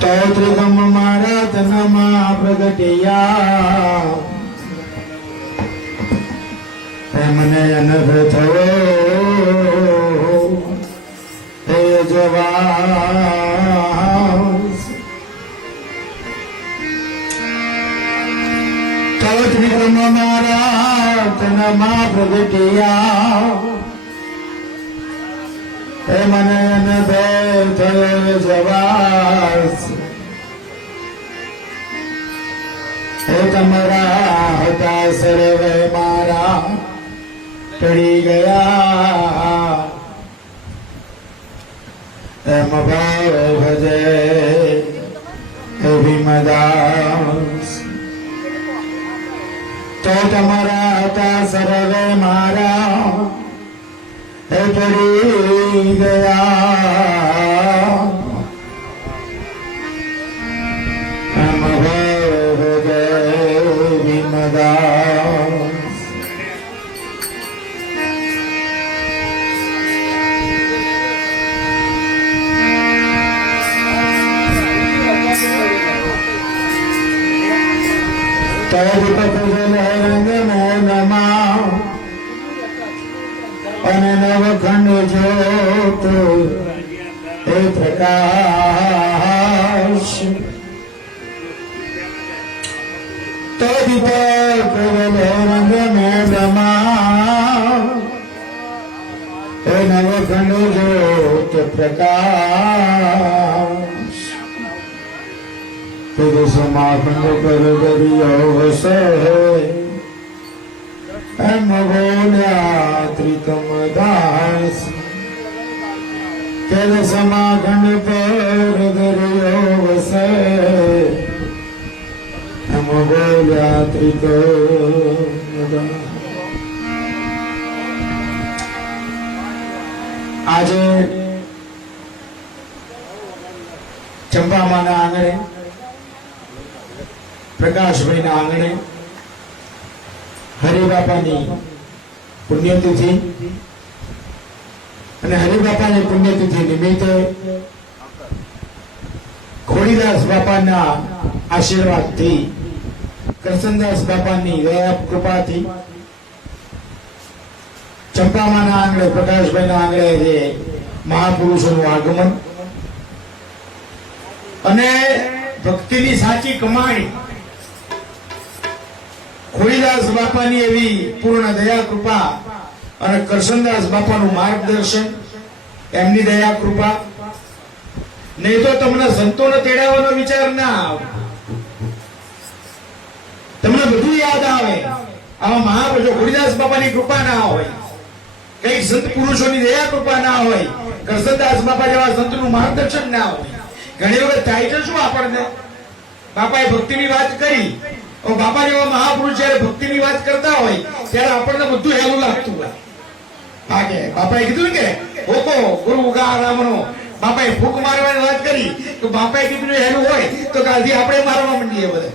તો ત્રિગમ મારા તનમાં પ્રગટિયા મને અનભ થયો હે જવાસ તો ત્રિગમ મારા તનમાં પ્રગટિયા હે મને અનભ થયો જવાસ હે તમારા હતા સર્વે મારા ટળી ગયા એમ ભાવ ભજે હે ભીમદાસ તો તમારા હતા સર્વે મારા હે ટળી ગયા એમ ભાવ ભજે ભીમદાસ અને નવખંડ જ્યોત હે પ્રકાશ તો દીપક રંગ મેળમાં હે નવખંડ જ્યોત પ્રકાશ તેરે સમાખંડ કર દરિયો વસે એમ બોલ્યા ત્રિકમ દાસ તેરે સમાખંડ પર દરિયો વસે એમ બોલ્યા ત્રિકમ દાસ. આજે ચંપામાના આંગણે પ્રકાશભાઈ ના આંગણે હરિબાપાની પુણ્યતિથિ અને હરિબાપાની પુણ્યતિથિ નિમિત્તે ખોડીદાસ બાપાના આશીર્વાદથી કરસનદાસ બાપાની દયા કૃપાથી ચંપામાના આંગણે પ્રકાશભાઈના આંગણે જે મહાપુરુષોનું આગમન અને ભક્તિની સાચી કમાણી ખોડીદાસ બાપાની એવી પૂર્ણ દયા કૃપા અને કરસનદાસ બાપાનું માર્ગદર્શન એમની દયા કૃપા નહીં તો તમને સંતોને તેડાવવાનો વિચાર ના આવે, તમને બધું યાદ આવે. આવા મહાપુરુષો ખોડીદાસ બાપાની કૃપા ના હોય, કઈ સંત પુરુષોની દયા કૃપા ના હોય, કરસનદાસ બાપા જેવા સંતનું માર્ગદર્શન ના હોય. ઘણી વખત થાય છે શું આપણને, બાપાએ ભક્તિની વાત કરી, બાપા જેવા મહાપુરુષ જયારે ભક્તિની વાત કરતા હોય ત્યારે આપણને બધું હેલું લાગતું હોય. બાપાએ કીધું કે હોકો ગુરુ ઉગારામનો બાપાએ ફૂંક મારવાની વાત કરી તો બાપાએ કીધું હેલું હોય તો કાલથી આપણે મારવા માંડીએ બધા.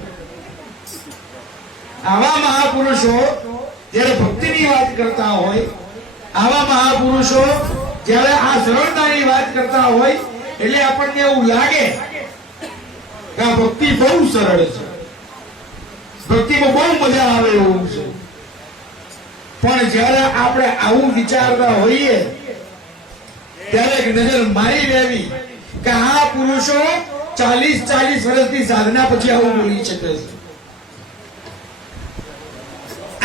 આવા મહાપુરુષો જયારે ભક્તિની વાત કરતા હોય, આવા મહાપુરુષો જયારે આ સરળતાની વાત કરતા હોય એટલે આપણને એવું લાગે કે આ ભક્તિ બહુ સરળ છે, ભક્તિમાં બહુ મજા આવે એવું છે. પણ જયારે આપણે આવું વિચારતા હોઈએ ત્યારે એક નજર મારી લેવી કે આ પુરુષો 40 વર્ષની સાધના પછી આવું બોલી શકે છે.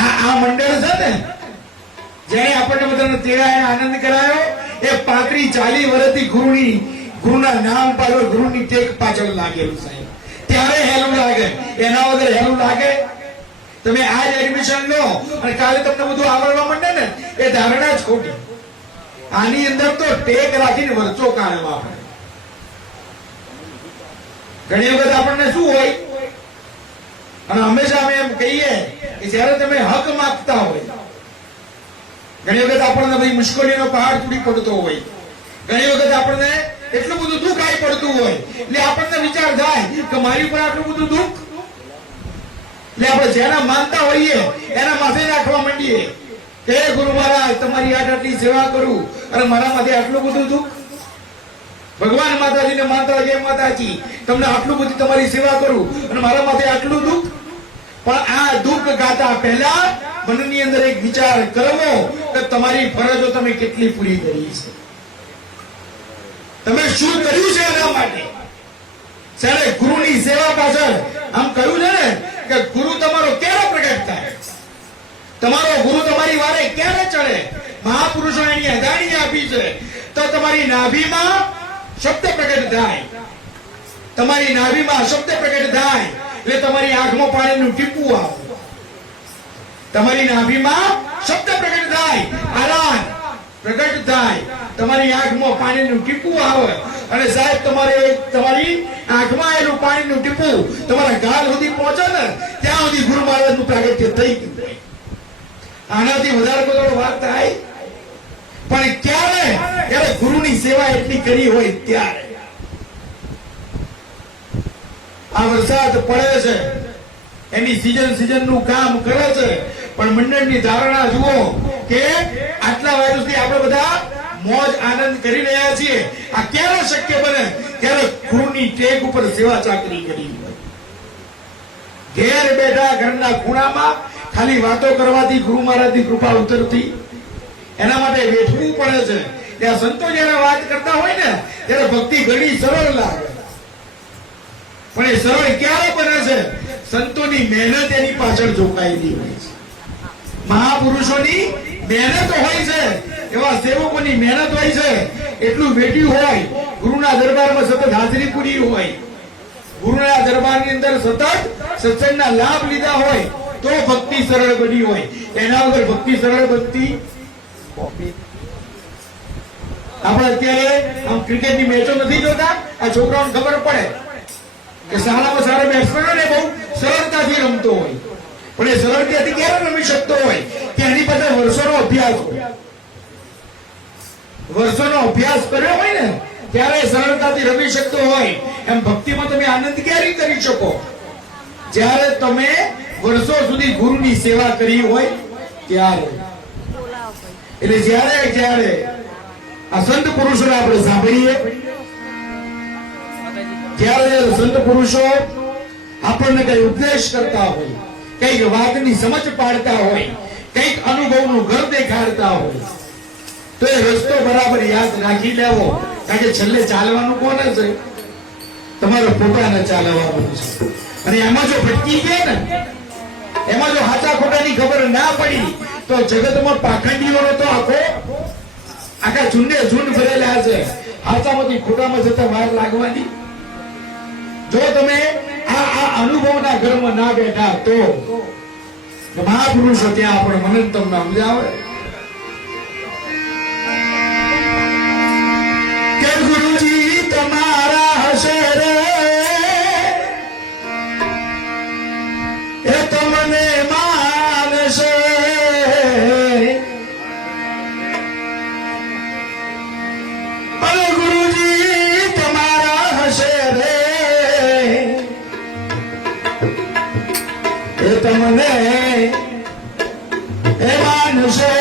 આ મંડળ છે ને જેને આપણને બધાને તેડાય આનંદ કરાયો એ 35-40 વર્ષથી ગુરુના નામ પાછળ ગુરુની ટેક પાછળ લાગેલું સાહેબ. ત્યારે હેલું લાગે, એના વગર હેલું લાગે. તમે આજ એડમિશન લો અને કાલે તમને બધું આવડવા માંડે ને એ ધારણા જ ખોટી. આની અંદર તો ટેક રાખીને વર્ષો કાઢવા પડે. ઘણી વખત આપણને શું હોય અને હંમેશા અમે એમ કહીએ કે જયારે તમે હક માંગતા હોય, ઘણી વખત આપણને ભાઈ મુશ્કેલીનો પહાડ તૂટી પડતો હોય, ઘણી વખત આપણને એટલું બધું દુઃખ આવી પડતું હોય એટલે આપણને વિચાર થાય કે મારી ઉપર આટલું બધું દુઃખ, એટલે આપણે જેના માનતા હોઈએ એના માથે રાખવા માંડીએ કે ગુરુ મહારાજ તમારી આટલી સેવા કરું અને મારા માથે આટલું બધું દુઃખ. ભગવાન માતાજીને માનતા હોય, માતાજી તમને આટલું બધી તમારી સેવા કરું અને મારા માથે આટલું દુઃખ. પણ આ દુઃખ ગાતા પહેલા મનની અંદર એક વિચાર કરવો કે તમારી ફરજો તમે કેટલી પૂરી કરી છે, તમે શું કર્યું છે એના માટે. ત્યારે ગુરુની સેવા પાછળ આમ કહ્યું છે ને કે ગુરુ તમારો ક્યારે પ્રગટ થાય, તમારો ગુરુ તમારી વારે ક્યારે ચડે. મહાપુરુષો એની અદાણી આપી છે તો તમારી નાભીમાં શબ્દ પ્રગટ થાય, તમારી નાભીમાં શબ્દ પ્રગટ થાય એટલે તમારી આંખમાં પાણીનું ટીપું આવે, તમારી નાભીમાં શબ્દ પ્રગટ થાય, આરાન પ્રગટ થાય, તમારી આંખમાં પાણીનું ટીપું આવે અને સાહેબ તમારી આંખમાં આવેલું પાણીનું ટીપું તમારા ગાલ સુધી પહોંચે ને ત્યાં સુધી ગુરુ મહારાજનું પ્રાગટ્ય થઈ ગયું. આનાથી વધારે કોઈ વાત થાય પણ ક્યારે ગુરુની સેવા એટલી કરી હોય ત્યારે. આ વરસાદ પડે છે એની સીઝન નું કામ કરે છે પણ મંડળની ધારણા જુઓ કે આટલા વર્ષથી આપણે બધા મોજ આનંદ કરી રહ્યા છીએ. આ ક્યારે શક્ય બને ત્યારે ગુરુની ટેક ઉપર સેવા ચાકરી કરી હોય. ઘેર બેઠા ઘરના ખૂણામાં ખાલી વાતો કરવાથી ગુરુ મહારાજની કૃપા ઉતરતી, એના માટે બેઠવું પડે છે. ત્યાં સંતો જયારે વાત કરતા હોય ને ત્યારે ભક્તિ ઘણી સરળ લાગે, પણ એ સરળ ક્યારે બને છે? સંતોની મહેનત એની પાછળ જોકાયેલી હોય છે, મહાપુરુષોની મહેનત હોય છે, એવા સેવકોની મહેનત હોય છે, એટલું વેઠ્યું હોય, ગુરુના દરબારમાં સતત હાજરી પૂરી હોય, ગુરુના દરબારની અંદર સતત સત્સંગના લાભ લીધા હોય તો ભક્તિ સરળ બની હોય. એના વગર ભક્તિ સરળ બનતી. આપણે અત્યારે આમ ક્રિકેટની મેચો નથી જોતા, આ છોકરાઓને ખબર પડે કે સારામાં સારા બેટ્સમેનો ને બહુ સરળતાથી રમતો હોય, પણ એ સરળતાથી ક્યારે રમી શકતો હોય કે એની પાસે વર્ષોનો અભ્યાસ હોય, વર્ષોનો અભ્યાસ કર્યો હોય ને ત્યારે સરળતાથી રમી શકતો હોય. એમ ભક્તિમાં તમે આનંદ ક્યારે કરી શકો? જ્યારે તમે વર્ષો સુધી ગુરુની સેવા કરી હોય ત્યારે. એટલે જ્યારે આ સંત પુરુષોને આપણે સાંભળીએ, જ્યારે સંત પુરુષો આપણને કઈ ઉપદેશ કરતા હોય, કઈક વાતની સમજ પાડતા હોય, કઈક અનુભવનું ઘર દેખાડતા હોય તો એ રસ્તો બરાબર યાદ રાખી લેવો. કારણ કે છેલ્લે ચાલવાનું કોને છે? તમારે પોતાને ચાલવાનું છે. અને એમાં જો ભટકી ગયા ને, એમાં જો હાચા ખોટાની ખબર ના પડી તો જગતમાં પાખંડીઓનો તો આખા ઝુંડે ઝુંડ ભરેલા છે. હાચામાંથી ખોટામાં જતા વાર લાગવાની. જો તમે આ અનુભવના ઘરમાં ના બેઠા તો મહાપુરુષો ત્યાં આપણે મને તમને સમજાવે કે ગુરુજી તમારા હશે રે એ તમને માનશે, અરે ગુરુજી તમારા હશે રે એ તમને એ માનશે.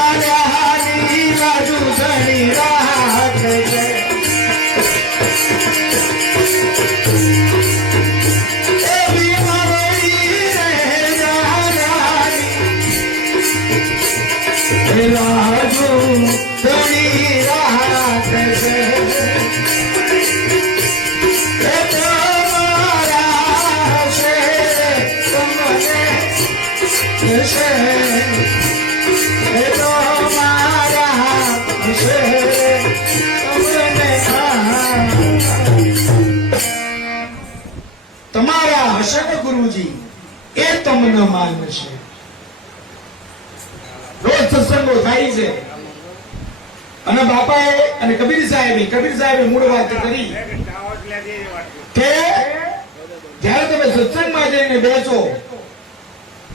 જાલ્યાની રાજુ ધણી રાખે છે એવી મારી રે જાલ્યાની રાજુ ધણી રાખે છે એ તમારા હશે તમને હશે તમારા હશે ને ગુરુજી એ તમને માનશે રોજ સત્સંગો થાય છે અને બાપાએ અને કબીર સાહેબે મૂળ વાત કરી કે જ્યારે તમે સત્સંગમાં જઈને બેસો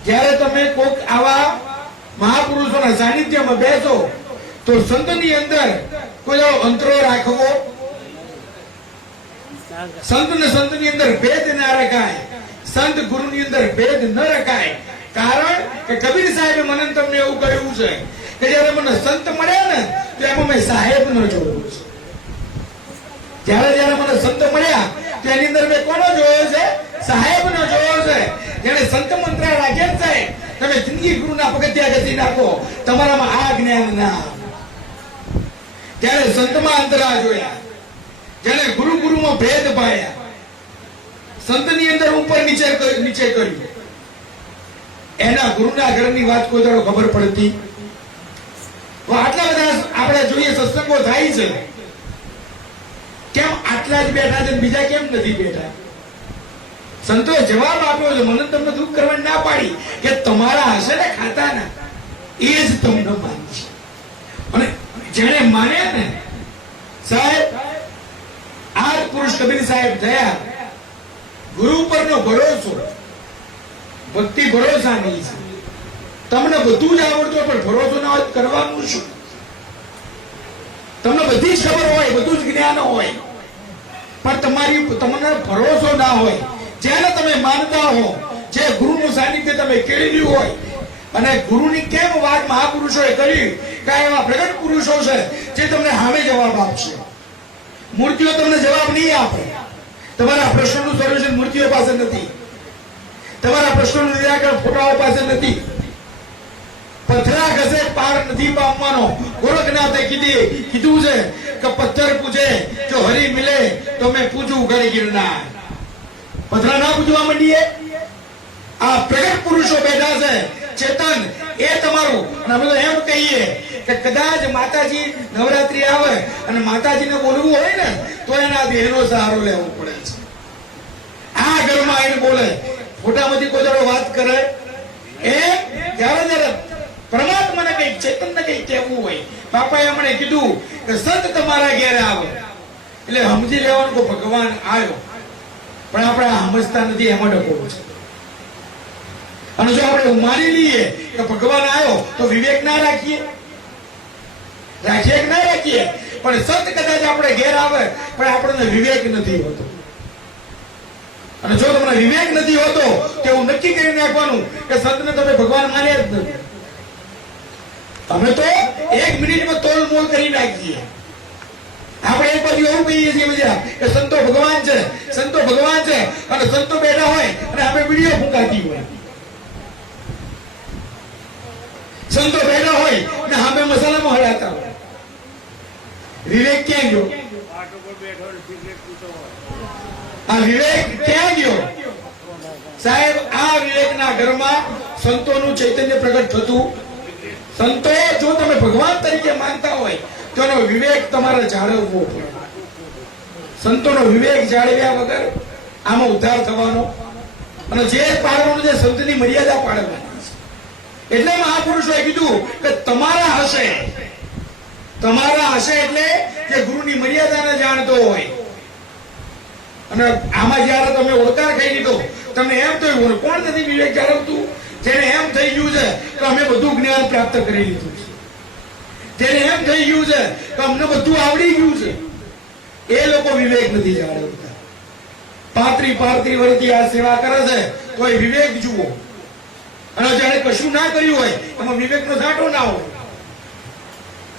જ્યારે તમે કોઈક આવા મહાપુરુષોના સાનિધ્યમાં બેસો તો સંતની અંદર કોઈ એવો અંતરો રાખવો સંતની અંદર ભેદ ના રખાય સંત ગુરુની અંદર ભેદ ન રખાય કારણ કે કબીર સાહેબે મને તમને એવું કહ્યું છે કે જ્યારે મને સંત મળ્યા ને તો એમાં મેં સાહેબ નો જોયો છે જ્યારે મને સંત મળ્યા તો એની અંદર મેં કોનો જોયો છે સાહેબ નો જોયો છે જેને સંત મંત્ર રાખે છે તમે જિંદગી ગુરુના પગથિયા ગતિ નાખો તમારામાં આ જ્ઞાન ના ત્યારે સંતમાં અંતરા જોયા જેને ગુરુમાં ભેદ પાયા સંતની અંદર ઉપર નીચે કર્યું એના ગુરુના ઘરની વાત કોઈ દાડો ખબર પડતી આટલા બધા આપણે જોઈએ સત્સંગો થાય છે કેમ આટલા જ બેઠા છે બીજા કેમ નથી બેઠા સંતોએ જવાબ આપ્યો છે મને તમને દુઃખ કરવાની ના પાડી કે તમારા હશે ને ખાતાના એ જ તમને માનશે અને જેને માને ને સાહેબ આ પુરુષ કબીર સાહેબ થયા ગુરુ પરનો ભરોસો ભક્તિ ભરોસા નહીં છે તમને બધું જ આવડતું પણ ભરોસો ના હોય કરવાનું શું તમને બધી જ ખબર હોય બધું જ જ્ઞાન હોય પણ તમને ભરોસો ના હોય જેને તમે માનતા હો જે ગુરુનું સાનિધ્ય તમે કેળવ્યું હોય અને ગુરુની કેમ વાત મહાપુરુષોએ કરી કે એવા પ્રગટ પુરુષો છે જે તમને સામે જવાબ આપશે મૂર્તિઓ તમને જવાબ નહીં આપે તમારા પ્રશ્નોનું સોલ્યુશન મૂર્તિઓ પાસે નથી તમારા પ્રશ્નોનું નિરાકરણ ફોટાઓ પાસે નથી પથરા ઘસે પાર નથી પામવાનો ગોરખનાથે કીધું છે કે પથ્થર પૂછે જો હરી મિલે તો મેં પૂછું ઘરે ગિરનાર પથરા ના પૂછવા માંડીએ આ પ્રગટ પુરુષો બેઠા છે ચેતન એ તમારું અને અમે તો એમ કહીએ કે કદાચ માતાજી નવરાત્રી આવે અને માતાજીને બોલવું હોય ને તો એના દેહનો સહારો લેવો પડે છે આ ઘરમાં આવીને બોલે ફોટામાંથી કોઈ દાડો વાત કરે એ જ્યારે પરમાત્માને કઈક ચેતનને કઈક કહેવું હોય બાપાએ અમને કીધું કે સંત તમારા ઘેરે આવે એટલે સમજી લેવાનું કે ભગવાન આવ્યો પણ આપણે સમજતા નથી એમાં ડકો છે અને જો આપણે માની લઈએ કે ભગવાન આવ્યો તો વિવેક ના રાખીએ કે ના રાખીએ પણ સંત કદાચ આપણે ઘેર આવે પણ આપણને વિવેક નથી હોતો અને જો તમને વિવેક નથી હોતો તો એવું નક્કી કરી નાખવાનું કે સંતને તમે ભગવાન માન્યા જ નથી અમે તો 1 મિનિટમાં તોલ મોલ કરી નાખીએ આપણે એક બાજુ એવું કહીએ છીએ બધા કે સંતો ભગવાન છે અને સંતો બેઠા હોય અને આપણે વિડીયો ફૂંકાતી હોય સંતો બેઠા હોય અને આપણે મસાલામાં હળાતા હોય વિવેક ક્યાં ગયો આ વિવેક ક્યાં ગયો સાહેબ આ વિવેકના ઘરમાં સંતોનું ચૈતન્ય પ્રગટ થતું સંતો જો તમે ભગવાન તરીકે માનતા હોય તો એનો વિવેક તમારે જાળવવો પડે સંતોનો વિવેક જાળવ્યા વગર આમાં ઉદ્ધાર થવાનો અને જે પાડવાનું જે સંતની મર્યાદા પાડવાની એટલે મહાપુરુષોએ કીધું કે તમારા હશે એટલે જે ગુરુની મર્યાદાને જાણતો હોય અને આમાં જયારે તમે ઓળકાર ખાઈ લીધો તમને એમ થયું કોણ નથી વિવેક જાળવતું જેને એમ થઈ ગયું છે કે અમે બધું જ્ઞાન પ્રાપ્ત કરી લીધું છે જેને એમ થઈ ગયું છે કે અમને બધું આવડી ગયું છે એ લોકો વિવેક નથી જાળવતા 35 વર્ષથી આ સેવા કરે છે તો એ વિવેક જુઓ અને જાણે કશું ના કર્યું હોય એમાં વિવેકનો સાટો ના હોય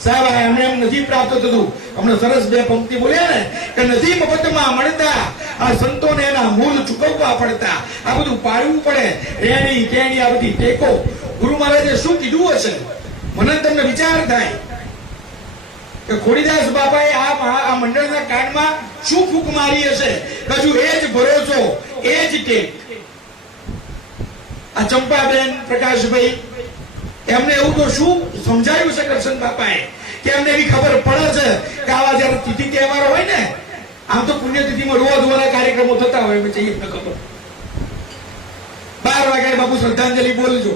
સાહેબ એમને એમ નથી પ્રાપ્ત થતું. હમણાં સરસ બે પંક્તિ બોલ્યા ને કે નથી મફતમાં મળતા, આ સંતોને એના મૂળ ચૂકવવા પડતા, આ બધું પાડવું પડે, રેણી કેણી આ બધી ટેકો. ગુરુ મહારાજે શું કીધું હશે? મને તમને વિચાર થાય કે ખોડીદાસ બાપાએ આ મંડળના કાળમાં શું ફૂંક મારી હશે? હજુ એ જ ભરોસો, એ જ ટેક. આ ચંપાબેન, પ્રકાશભાઈ, એમને એવું તો શું સમજાયું છે કરશન બાપાએ કે એમને એવી ખબર પડે છે કે આવા જયારે તિથિ તહેવારો હોય ને, આમ તો પુણ્યતિથિમાં રોજ વાળા કાર્યક્રમો થતા હોય, પછી એમને ખબર 12 વાગે બાપુ શ્રદ્ધાંજલિ બોલજો,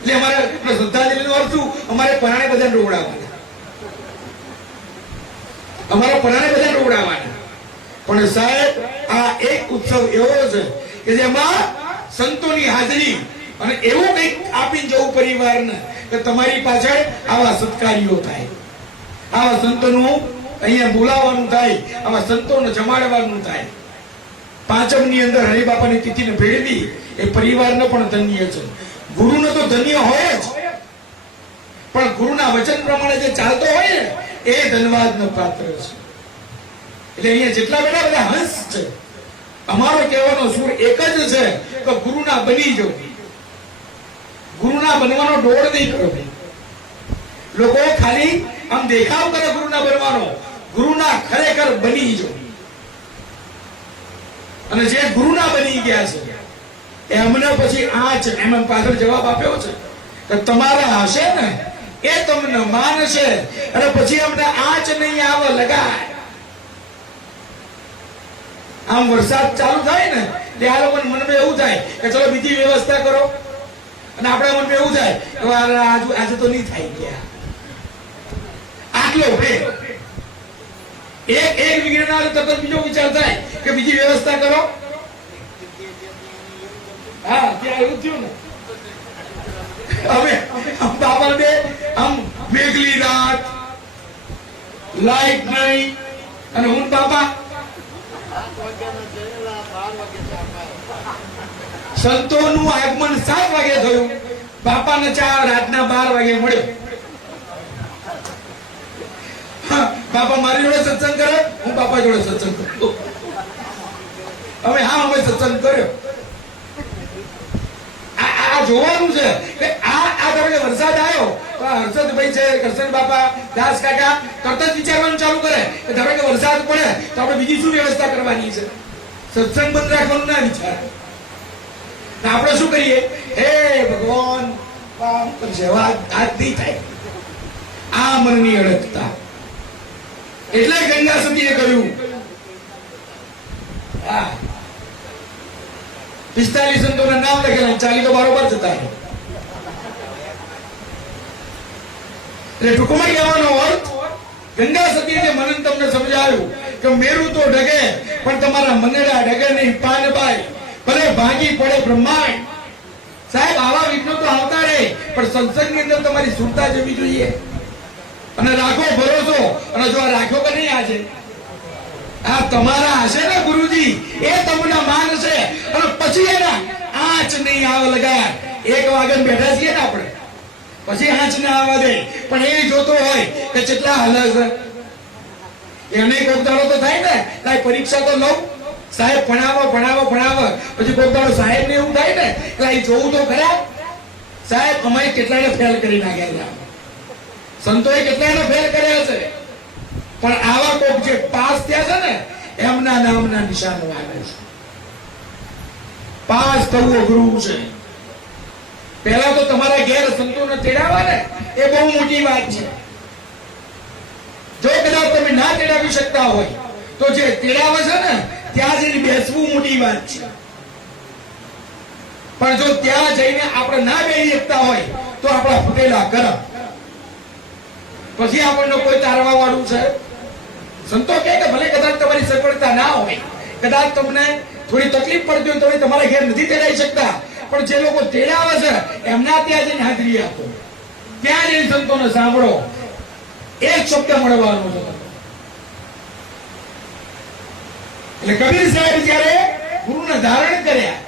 એટલે અમારે શ્રદ્ધાંજલિ નો અર્થ શું? અમારે પરાણે બધાને રોવડાવવાના, અમારા પરાણે બધાને રોવડાવવાના. પણ સાહેબ આ એક ઉત્સવ એવો છે કે જેમાં સંતોની હાજરી અને એવું કંઈક આપીને જવું પરિવારને કે તમારી પાછળ આવા સત્કાર્યો થાય, આવા સંતોનું અહીંયા બોલાવવાનું થાય, આવા સંતોને જમાડવાનું થાય. પાંચમની અંદર હરિબાપાની તિથિને ભેળવી એ પરિવારને પણ ધન્ય છે. ગુરુને તો ધન્ય હોય જ, પણ ગુરુના વચન પ્રમાણે જે ચાલતો હોય ને એ ધન્યવાદનો પાત્ર છે. એટલે અહીંયા જેટલા બધા હંસ છે, અમારો કહેવાનો સુર એક જ છે કે ગુરુના બની જવું. ગુરુના બનવાનો દોડ નહીં કરો. લોકો ખાલી આમ દેખાવ કરે ગુરુના બનવાનો, ગુરુના ખરેખર બની જવું. અને જે ગુરુના બની ગયા છે એમને પછી આ છે એમ પાછળ જવાબ આપ્યો છે કે તમારા હશે ને એ તમને માનશે, અને પછી અમને આંચ નહીં આવે લગાય. આમ વરસાદ ચાલુ થાય ને એટલે આ લોકો મનમાં એવું થાય કે ચલો બીજી વ્યવસ્થા કરો, અને આપણા મનમાં એવું થાય કે આજે તો નહીં થાય ગયા આટલો એક વિગ્રહ તરત બીજો વિચાર થાય કે બીજી વ્યવસ્થા કરો. હા, ત્યાં એવું થયું ને. હવે બાપા બે આમ મેઘલી રાત, લાઈટ નહીં, અને હું બાપા સંતોનું આગમન 7 વાગે થયું, બાપાને ચા રાતના 12 વાગે મળ્યો. બાપા મારી જોડે સત્સંગ કરે, હું બાપા જોડે સત્સંગ કરું. હવે અમે સત્સંગ કર્યો. આ જોવાનું છે કે આ ધારો વરસાદ આવ્યો તો હર્ષદભાઈ છે, કરશન બાપા, દાસ કાકા તરત જ વિચારવાનું ચાલુ કરે કે ધારો કે વરસાદ પડે તો આપણે બીજી શું વ્યવસ્થા કરવાની છે. સત્સંગ બંધ રાખવાનું ના વિચાર. આપણે શું કરીએ? હે ભગવાન કામ કરશે, વાત આજ નહીં થાય. આ મનની અડગતા. એટલે ગંગા સતીએ કહ્યું 45 સંતોના નામ લખેલા, 40 તો બરોબર જતા. એટલે ટૂંકમાં કહેવાનો અર્થ, ગંગા સતીએ જે મનન તમને સમજાવ્યું કે મેરુ તો ડગે પણ તમારા મનેડા ડગે નહીં, પાનબાઈ ભલે ભાગી પડે બ્રહ્માંડ. સાહેબ આવા વિઘ્નો તો આવતા રહે, પણ સત્સંગની અંદર તમારી સુરતા જવી જોઈએ. અને રાખો ભરોસો, અને જો આ રાખ્યો કે નહીં આજે આ તમારા હશે ને ગુરુજી, એ તમને માનશે, અને પછી એના આંચ નહીં આવે લગાય. 1 વાગે બેઠા છીએ ને આપણે, પછી આંચ ના આવવા દે, પણ એ જોતો હોય કે કેટલા હાલે છે. એને કોકદાડો તો થાય ને, લાય પરીક્ષા તો લઉં, સાહેબ ભણાવો પછી કોકદાડો સાહેબ ને એવું થાય ને કે લાય જોવું તો ખરા. સાહેબ અમારે કેટલાને ફેલ કરી નાખ્યા, સંતોએ કેટલાને ફેલ કર્યા છે, પણ આવા કોક જે પાસ થયા છે ને એમના નામના નિશાનો આવે છે. પાસ થવું અઘરું છે. પહેલા તો તમારા ઘેર સંતોને તેડાવવા ને એ બહુ મોટી વાત છે. જો કદાચ તમે ના તેડાવી શકતા હોય તો જે તેડાવે છે ને ત્યાં જઈને બેસવું મોટી વાત છે. પણ જો ત્યાં જઈને આપણે ના બેસી શકતા હોય તો આપણા ફૂટેલા કરમ. પછી આપણને કોઈ તારવા વાળું છે. સંતો કહે કે ભલે કદાચ તમારી સફળતા ના હોય, કદાચ તમને થોડી તકલીફ પડતી હોય, તમે તમારા ઘેર નથી તેડાવી શકતા, પણ જે લોકો તેડાવે છે એમના ત્યાં જઈને હાજરી આપો, ત્યાં જઈને સંતોને સાંભળો. એક શબ્દ મળવાનો છે. એટલે કબીર સાહેબ જયારે ગુરુને ધારણ કર્યા,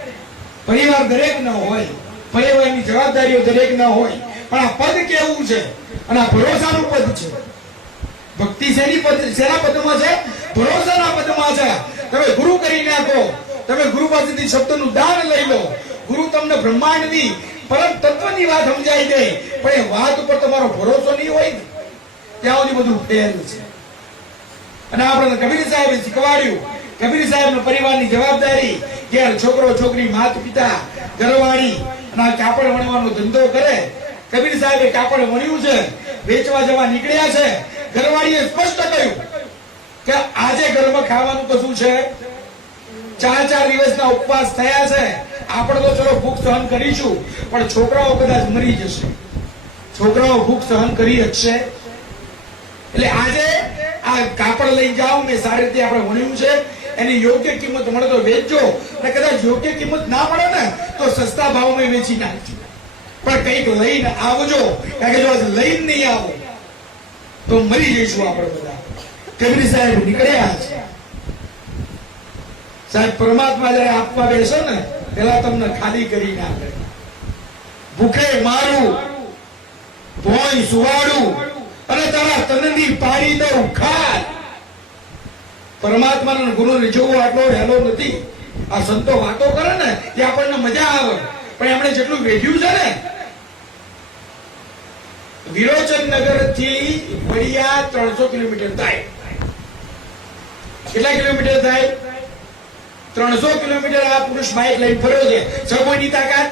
પરિવાર દરેક ન હોય, પરિવારની જવાબદારીઓ દરેક ન હોય, પણ આ પદ કેવું છે? અને આ ભરોસાનું પદ છે. ભક્તિ શેની પદ, શેના પદમાં છે? ભરોસાના પદમાં છે. તમે ગુરુ કરી નાખો, તમે ગુરુ પાસેથી શબ્દનું દાન લઈ લો, ગુરુ તમને બ્રહ્માંડની પરમ તત્વની વાત સમજાઈ દે, પણ એ વાત ઉપર તમારો ભરોસો નહીં હોય ને ત્યાં સુધી બધું ફેલ છે. અને આપણે કબીર સાહેબે શીખવાડ્યું, કબીર સાહેબના પરિવારની જવાબદારી, ઘેર છોકરો છોકરી માતા પિતા ઘરવાળી અને કાપડ વણવાનો ધંધો કરે. કબીર સાહેબે કાપડ વણ્યું છે, વેચવા જવા નીકળ્યા છે. ઘરવાળીએ સ્પષ્ટ કહ્યું કે આજે ઘરમાં ખાવાનું કશું છે? 4 દિવસના ઉપવાસ થયા છે, આપણે તો ચલો ભૂખ સહન કરીશું, પણ છોકરાઓ કદાચ મરી જશે. છોકરાઓ ભૂખ સહન કરી શકશે? એટલે આજે આ કાપડ લઈ જાઓ, મેં સારી રીતે આપણે વણ્યું છે, એની યોગ્ય કિંમત મળે તો વેચજો, અને કદાચ યોગ્ય કિંમત ના મળે ને તો સસ્તા ભાવમાં વેચી નાખજો, પણ કંઈક લઈને આવજો, કારણ કે જો આજ લઈને નહીં આવો તો મરી જઈશું આપણે બધા. કબીર સાહેબ નીકળ્યા છે. સાહેબ પરમાત્મા જયારે આપવા બેસે ને પેલા તમને ખાલી કરી નાખે. ભૂખે મારું, ભોય સુવાડું, અને તારા તનની પાડી દઉં ખાલ. પરમાત્માના ગુરુને જોવો આટલો હેલો નથી. આ સંતો વાતો કરે ને એ આપણને મજા આવે, પણ એમણે જેટલું વેઠ્યું છે ને, વિરોચનનગર થી વડિયા 300 કિલોમીટર થાય. કેટલા કિલોમીટર થાય? 300 કિલોમીટર આ પુરુષ બાઇક લઈને ફર્યો છે. સૌની તાકાત,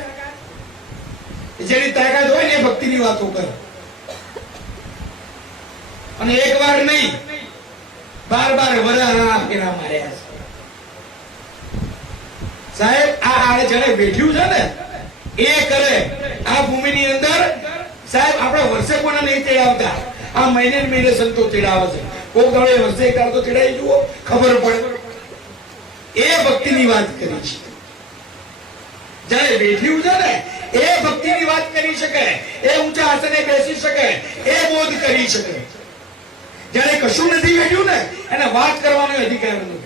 જેની તાકાત હોય ને ભક્તિની વાતો કરે. અને એક વાર નહીં, 12 વરા ફેરા માર્યા છે. સાહેબ આ જયારે બેઠ્યું છે ને એ કરે. આ ભૂમિની અંદર સાહેબ આપણે વર્ષે કોને નહીં તેડાવતા, આ મહિને સંતો તેડાવે છે. કોક દાડે વર્ષે એક તો તેડાઈ જુઓ, ખબર પડે. એ ભક્તિની વાત કરી છે. જયારે બેઠ્યું છે ને એ ભક્તિની વાત કરી શકે, એ ઊંચા આસને બેસી શકે, એ બોધ કરી શકે. જયારે કશું નથી વેઠ્યું ને એને વાત કરવાનો અધિકાર નથી.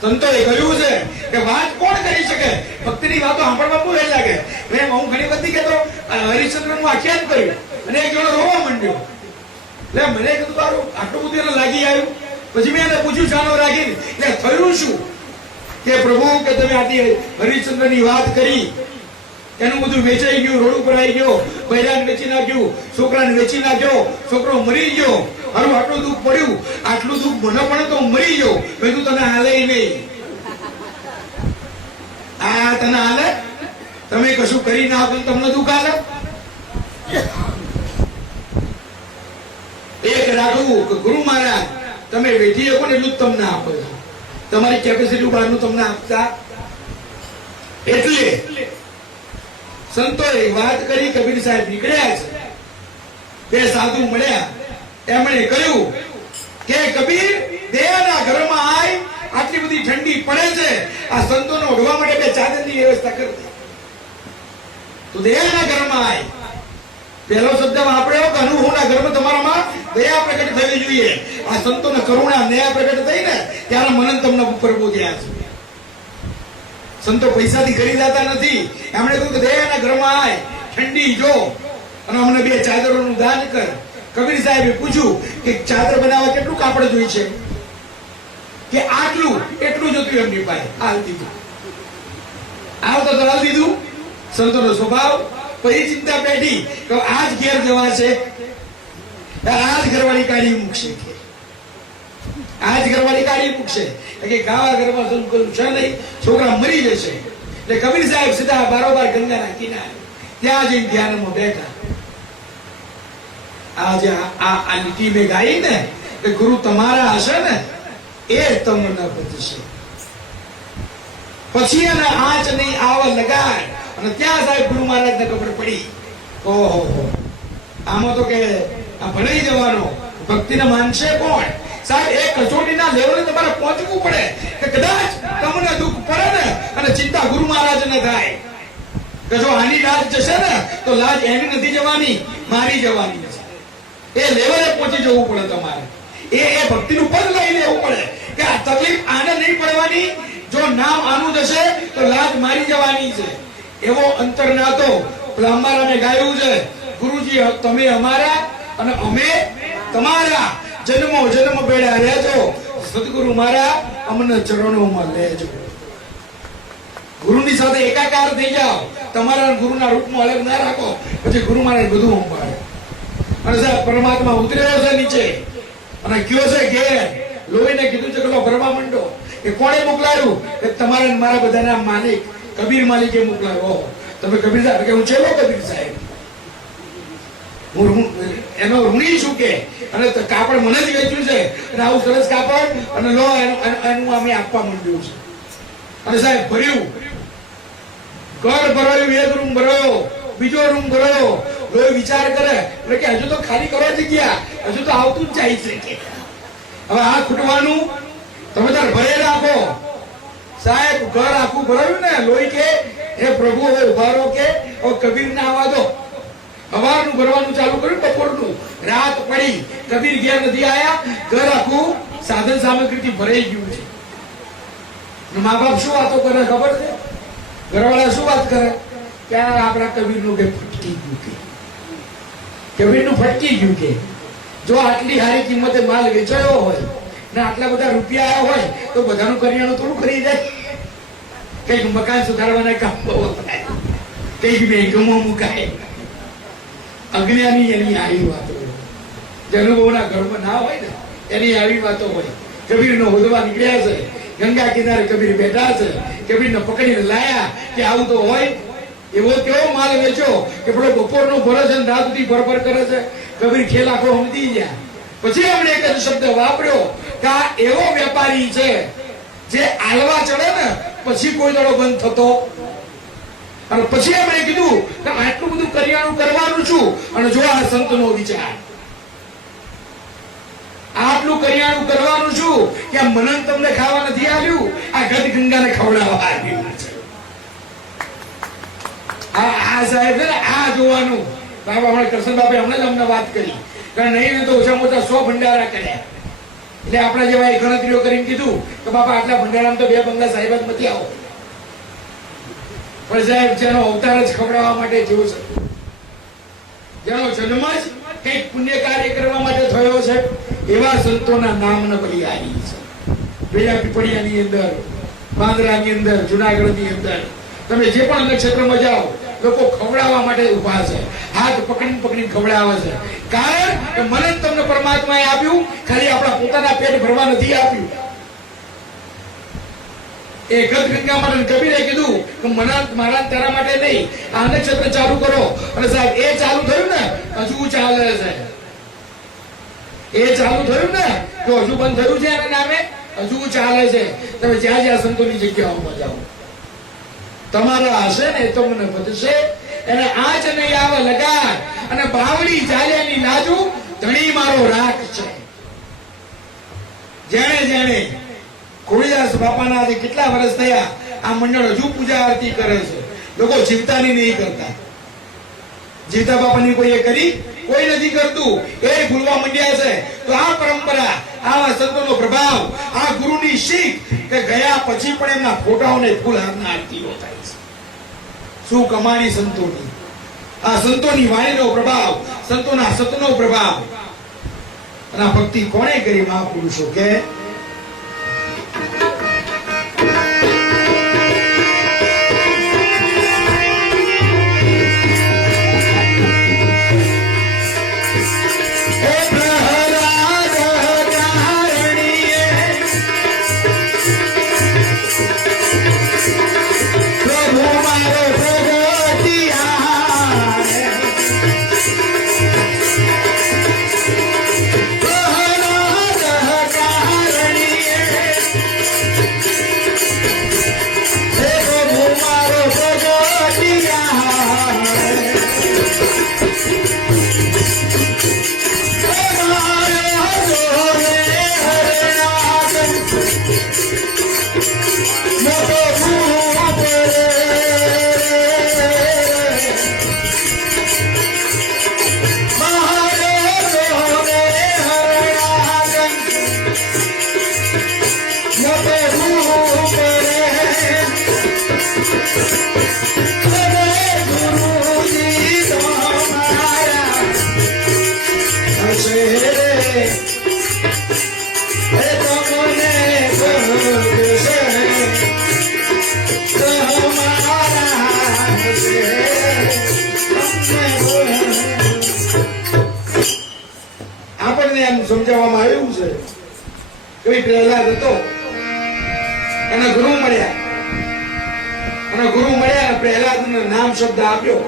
સંતોએ કહ્યું છે કે વાત કોણ કરી શકે? ભક્તિની વાતો સાંભળવા બહુ એ લાગે. હું ઘણી બધી કહેતો, હરિશ્ચંદ્રનું આખ્યાન કર્યું અને એક જણો રોવા માંડ્યો. એટલે મને કીધું તારું આટલું બધું એને લાગી આવ્યું. પછી મેં એને પૂછ્યું ચાલો રાખીને, એટલે થયું શું કે પ્રભુ કે તમે આટલી હરિશ્ચંદ્રની વાત કરી, એનું બધું વેચાઈ ગયું, રોડ ઉપર આવી ગયો, બૈરાને વેચી નાખ્યું, છોકરાને વેચી નાખ્યો, છોકરો મરી ગયો, હારું આટલું દુઃખ પડ્યું, આટલું દુઃખ મને પડે તો મરી ગયો. મેં તને હાલે નહીં, આ તને હાલે? તમે કશું કરી ના આપો તમને દુઃખ હાલે? એક રાખવું કે ગુરુ મહારાજ તમે વેઠી શકો ને એટલું જ તમને આપો છો, તમારી કેપેસિટી બહારનું તમને આપતા. એટલે સંતોએ વાત કરી. કબીર સાહેબ નીકળ્યા છે. બે સાધુ મળ્યા, એમણે કહ્યું કે કબીર દેહના ઘરમાં આય, આટલી બધી ઠંડી પડે છે, આ સંતોને ઓઢવા માટે બે ચાદરની વ્યવસ્થા કરી દે. તો દેહના ઘરમાં આય, પહેલો શબ્દ વાપર્યો કે અનુભવના ઘરમાં તમારામાં દયા પ્રગટ થવી જોઈએ. આ સંતોને કરુણા દયા પ્રગટ થઈ ને ત્યારે મનન તમને ઉપર બોધ્યા છે. સંતો પૈસાથી ખરીદાતા નથી. એમણે કહ્યું કે દયાના ઘરમાં આય, ઠંડી જો, અને અમને બે ચાદરોનું દાન કર. કબીર સાહેબે પૂછ્યું કે ચાદર બનાવવા કેટલું કાપડ જોઈએ છે? કે આટલું, એટલું જ હતું એમની પાસે. હાલ દીધું, આવતો તો હાલ દીધું. સંતોનો સ્વભાવ. પછી ચિંતા બેઠી કે આજ ઘેર જવા છે, આજ ઘરવાળી કાઢી મૂકશે, આજ ઘરવાળી કાઢી મૂકશે કે ગાવા ઘરમાં છે નહીં, છોકરા મરી જશે. એટલે કબીર સાહેબ સીધા બારોબાર ગંગાના કિનારે ત્યાં જઈને ધ્યાનમાં બેઠા. આજે આ લીટી મેં ગાઈ ને કે ગુરુ તમારા હશે ને એ તમને બચશે. પછી એને આંચ નહીં આવા લગાડ. અને ત્યાં સાહેબ ગુરુ મહારાજ ને ખબર પડી, ઓહો આમાં તો કે આ ભણાઈ જવાનો, ભક્તિને માનશે કોણ? સાહેબ એક કચોટીના લેવલે તમારે પહોંચવું પડે કે કદાચ તમને દુઃખ પડે ને અને ચિંતા ગુરુ મહારાજને થાય કે જો આની લાજ જશે ને તો લાજ એની નથી જવાની, મારી જવાની છે. એ લેવલે પહોંચી જવું પડે તમારે. એ ભક્તિનું પદ લઈ લેવું પડે કે આ તકલીફ આને નહીં પડવાની, જો નામ આનું જશે તો લાજ મારી જવાની છે. એવો અંતર નાતો પેલા અમારા મેં ગાયું છે, ગુરુજી તમે અમારા અને અમે તમારા, જન્મો જન્મ બેડા રહેજો, સદગુરુ મારા અમને ચરણોમાં લેજો. ગુરુની સાથે એકાકાર થઈ જાઓ, તમારા ગુરુના રૂપમાં અલગ ના રાખો, પછી ગુરુ મહારાજ બધું સંભાળે. અને સાહેબ પરમાત્મા ઉતર્યો છે નીચે અને કયો છે ઘેર, લોહીને કીધું છે કે ભરવા માંડો. એ કોણે મોકલાયું? કે તમારા મારા બધાના માલિક કબીર માલિકે મોકલાયો. તમે કબીર સાહેબ કે હું ચેલો કબીર સાહેબ, હું એનો ઋણી છું કે, અને કાપડ મને જ વેચ્યું છે અને આવું સરસ કાપડ અને લો એનું અમે આપવા માંડ્યું છે. અને સાહેબ ભર્યું, ઘર ભરાયું, એક રૂમ ભરાયો, બીજો રૂમ ભરાયો. લોહી વિચાર કરે એટલે કે હજુ તો ખાલી કરવા જગ્યા, હજુ તો આવતું જ જાય છે. હવે આ ખૂટવાનું તમે તાર ભરે રાખો. સાહેબ ઘર આખું ભરાયું ને, લોહી કે હે પ્રભુ હવે ઉભા રહો કે હવે કબીર ના આવવા દો. હવાનું ભરવાનું ચાલુ કર્યું, બપોરનું, રાત પડી, કબીર ઘેર નથી આયા, ઘર આખું સાધન સામગ્રીથી ભરાઈ ગયું છે. મા બાપ શું વાતો કરે ખબર છે? ઘરવાળા શું વાત કરે કે આપણા કબીરનું કે ફટકી ગયું, કે કબીરનું ફટકી ગયું, કે જો આટલી સારી કિંમતે માલ વેચાયો હોય ને આટલા બધા રૂપિયા આવ્યા હોય તો બધાનું કરિયાણું થોડું ખરી જાય. કઈક મકાન સુધારવાના કામ વપરાય, કઈક બેંકમાં મુકાય. અજ્ઞાની એની આવી વાતો, જનબોના ઘરમાં ના હોય ને એની આવી વાતો હોય. કબીરનો હોદવા નીકળ્યા છે, ગંગા કિનારે કબીર બેઠા છે, કબીરને પકડીને લાયા કે આવું તો હોય. એવો કેવો માલ વેચ્યો કે પેલો બપોરનો ભરે છે રાત સુધી ભરભર કરે છે. કબીર ખેલ આખો સમજી ગયા. પછી એમણે એક જ શબ્દ વાપર્યો કે આ એવો વેપારી છે જે આલવા ચડે ને પછી કોઈ દડો બંધ થતો. અને પછી એમણે કીધું કે આટલું બધું કરિયાણું કરવાનું છું અને જો આ સંતનો વિચાર, આટલું કરિયાણું કરવાનું છું કે આ મનન તમને ખાવા નથી આવ્યું, આ ગદ ગંગાને ખવડાવવા આવ્યું છે. આ સાહેબ છે ને, આ જોવાનું. બાબા હમણાં કૃષ્ણ બાપે હમણાં જ અમને વાત કરી, કારણ નહીં તો ઓછામાં ઓછા 100 ભંડારા કર્યા. એટલે આપણા જેવા એ ગણતરીઓ કરીને કીધું કે બાપા આટલા ભંડારામાં તો 2 બંગલા સાહેબ જ નથી આવો. પણ સાહેબ જેનો અવતાર જ ખવડાવવા માટે જેવું છે, જેનો જન્મ જ કઈક પુણ્ય કાર્ય કરવા માટે થયો છે, એવા સંતોના નામને બલિહારી છે. વેલા પીપળિયાની અંદર, બાંદ્રાની અંદર, જુનાગઢની અંદર તમે જે પણ નક્ષત્રમાં જાઓ, લોકો ખવડાવવા માટે ઉભા છે, હાથ પકડી પકડી ખવડાવે છે. કારણ કે મને તમને પરમાત્માએ આપ્યું, ખાલી આપણા પોતાના પેટ ભરવા નથી આપ્યું. એ ગદ ગંગા માટે કબીરે કીધું કે મારા તારા માટે નહીં, આ નક્ષત્ર ચાલુ કરો. અને સાહેબ એ ચાલુ થયું ને હજુ ચાલે છે, એ ચાલુ થયું ને તો હજુ બંધ થયું છે એના નામે હજુ ચાલે છે. તમે જ્યાં જ્યાં સંતોની જગ્યાઓમાં જાઓ, તમારા હશે ને તો મને વધશે. એને આજ નહીં આવે લગાડ, અને બાવડી ચાલ્યાની લાજુ ધણી મારો રાખ છે. જેણે જેણે ખોડીદાસ બાપાના આજે કેટલા વર્ષ થયા, આ મંડળ હજુ પૂજા આરતી કરે છે. લોકો જીવતાની નહીં કરતા, જીવતા બાપાની કોઈએ કરી? કોઈ નથી કરતું. એ ભૂલવા માંડ્યા છે. તો આ પરંપરા, આવા સંતોનો પ્રભાવ, આ ગુરુની શીખ કે ગયા પછી પણ એમના ફોટાઓને ફૂલહારના આરતીઓ થાય છે. શું કમાણી સંતોની! આ સંતોની વાણીનો પ્રભાવ, સંતોના સતનો પ્રભાવ. અને આ ભક્તિ કોણે કરી? મહાપુરુષો કે એ તમને ભરોસે આપણને એમ સમજાવવામાં આવ્યું છે કે પ્રહલાદ હતો, એના ગુરુ મળ્યા અને પ્રહલાદને નામ શબ્દ આપ્યો.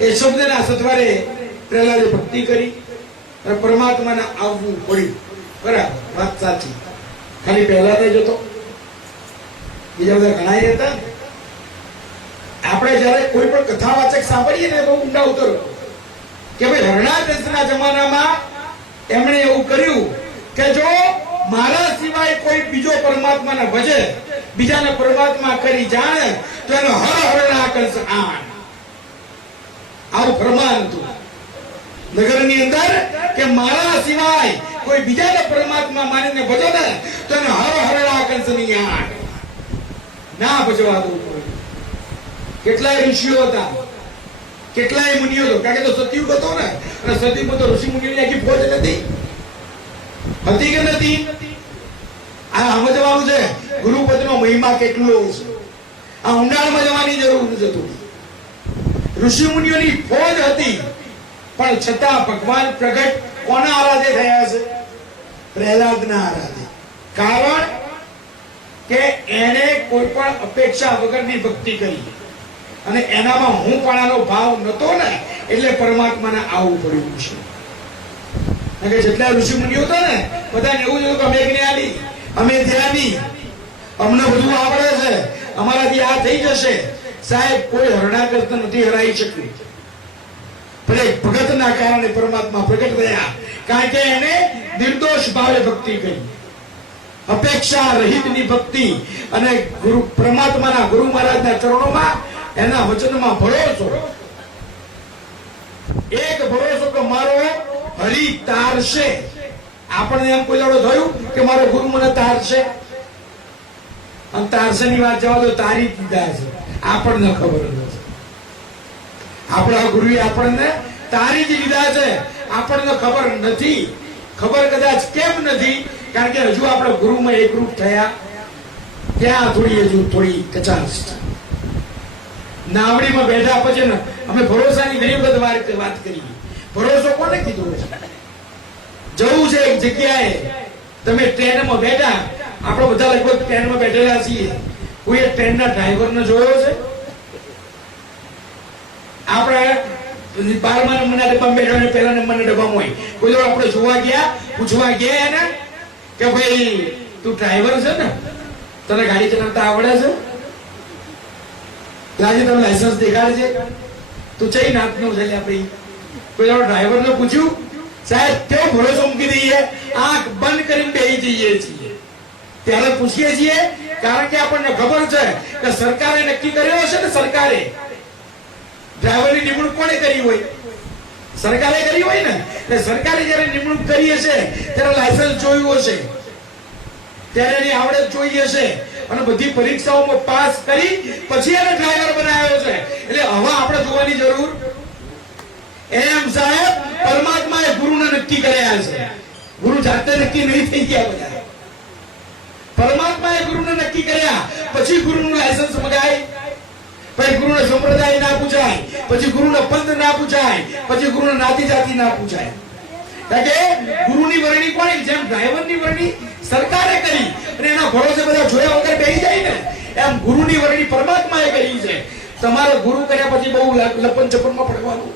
એ શબ્દના સત્વરે પ્રહલાદે ભક્તિ કરી અને પરમાત્માને આવવું પડ્યું. બરાબર, વાત સાચી. ખાલી પ્રહલાદ જ હતો, બીજા બધા ઘણા હતા. આપણે જયારે કોઈ પણ કથાવાચક સાંભળીએ ને બહુ ઊંડા ઉતરો કે ભાઈ હરણાકૃષ્ણના જમાનામાં એમણે એવું કર્યું કે જો મારા સિવાય કોઈ બીજો પરમાત્માને ભજે, બીજાને પરમાત્મા કરી જાણે તો એનો હર હરણાકર્ષ આણ. આવું ફરમાન હતું નગરની અંદર કે મારા સિવાય કોઈ બીજાને પરમાત્મા માનીને ભજો ને તો એનો હર હરણાકર્ષ ની આણ ના ભજવા દઉં. કેટલાય ઋષિઓ હતા, કેટલાય મુનિઓ હતો, કારણ કે તો સતયુગ હતો ને, અને સતયુગમાં તો ઋષિ મુનિઓની આખી ફોજ નથી હતી કે નથી. આ સમજવાનું છે ગુરુપદનો મહિમા કેટલો છે. આ ઊંડાણમાં જવાની જરૂર નથી. ઋષિ મુનિઓની ફોજ હતી, પણ છતાં ભગવાન પ્રગટ કોના આરાધે થયા છે? પ્રહલાદના આરાધે. કારણ કે એને કોઈ પણ અપેક્ષા વગરની ભક્તિ કરી અને એનામાં હું પાણાનો ભાવ નતો ને, એટલે પરમાત્માને આવવું પડ્યું છે. કે જેટલા ઋષિ મુનિઓ હતા ને બધાને એવું જ હતું કે અમે જ્ઞાની, અમે ધ્યાની, અમને બધું આવડે છે, અમારાથી આ થઈ જશે. સાહેબ, કોઈ હરણાકર્ષ નથી હરાઈ શક્યું. ભલે ભગતના કારણે પરમાત્મા પ્રગટ થયા, કારણ કે એને નિર્દોષ ભાવે ભક્તિ કરી, અપેક્ષા રહિતની ભક્તિ. અને ગુરુ પરમાત્માના ગુરુ મહારાજના ચરણોમાં એના વચનમાં ભરોસો, એક ભરોસો કે મારો હરિ તારશે. આપણને એમ કોઈ દાડો થયું કે મારો ગુરુ મને તારશે? અને તારશે ની વાત જવા દો, તારી દીધા છે, આપણને ખબર નથી. આપણા ગુરુએ આપણને તારી જ દીધા છે, આપણને ખબર નથી. ખબર કદાચ કેમ નથી? કારણ કે હજુ આપણા ગુરુમાં એકરૂપ થયા ત્યાં થોડી કચાશ છે. નાવડીમાં બેઠા પછી ને અમે ભરોસાની ઘણી વખત વાત કરી. ભરોસો કોને કીધો છે? જવું છે એક જગ્યાએ, તમે ટ્રેનમાં બેઠા, આપણે બધા લગભગ ટ્રેનમાં બેઠેલા છીએ. કોઈ ટ્રેનના ડ્રાઈવરને જોયો છે? આપણે 12મા નંબરના ડબ્બામાં બેઠા ને પહેલા નંબરના ડબ્બામાં હોય, કોઈ આપણે જોવા ગયા, પૂછવા ગયા એને કે ભાઈ તું ડ્રાઈવર છે ને, તને ગાડી ચલાવતા આવડે છે? લાગે તમે લાયસન્સ દેખાડજે. તું ચઈ નાતનો છે? આપણે કોઈ ડ્રાઈવરને પૂછ્યું? સાહેબ, કેવો ભરોસો મૂકી દઈએ, આંખ બંધ કરીને બેસી જઈએ છીએ. ત્યારે પૂછીએ છીએ કારણ કે આપણને ખબર છે કે સરકારે નક્કી કર્યો હશે ને, સરકારે ડ્રાઈવરની નિમણૂક કોણે કરી હોય? સરકારે કરી હોય ને. એટલે સરકારે જયારે નિમણૂક કરી હશે ત્યારે લાયસન્સ જોયું હશે, ત્યારે એની આવડત જોઈ હશે, અને બધી પરીક્ષાઓમાં પાસ કરી પછી એને ડ્રાઈવર બનાવ્યો છે. એટલે હવે આપણે જોવાની જરૂર એમ સાહેબ, પરમાત્માએ ગુરુને નક્કી કર્યા છે. ગુરુ જાતે નક્કી નહીં થઈ ગયા બધા. પરમાત્માએ ગુરુને નક્કી કર્યા, પછી ગુરુનું લાયસન્સ મગાય, પછી ગુરુને સંપ્રદાય ના પૂછાય, પછી ગુરુને પંથ ના પૂછાય, પછી ગુરુને નાતી જાતિ ના પૂછાય. કારણ કે ગુરુની વરણી કોની? જેમ ડ્રાઈવરની વરણી સરકારે કરી અને એના ભરોસે બધા જોયા વગર બેસી જાય ને, એમ ગુરુની વરણી પરમાત્માએ કરી છે. તમારે ગુરુ કર્યા પછી બહુ લપન ચપનમાં પડવાનું.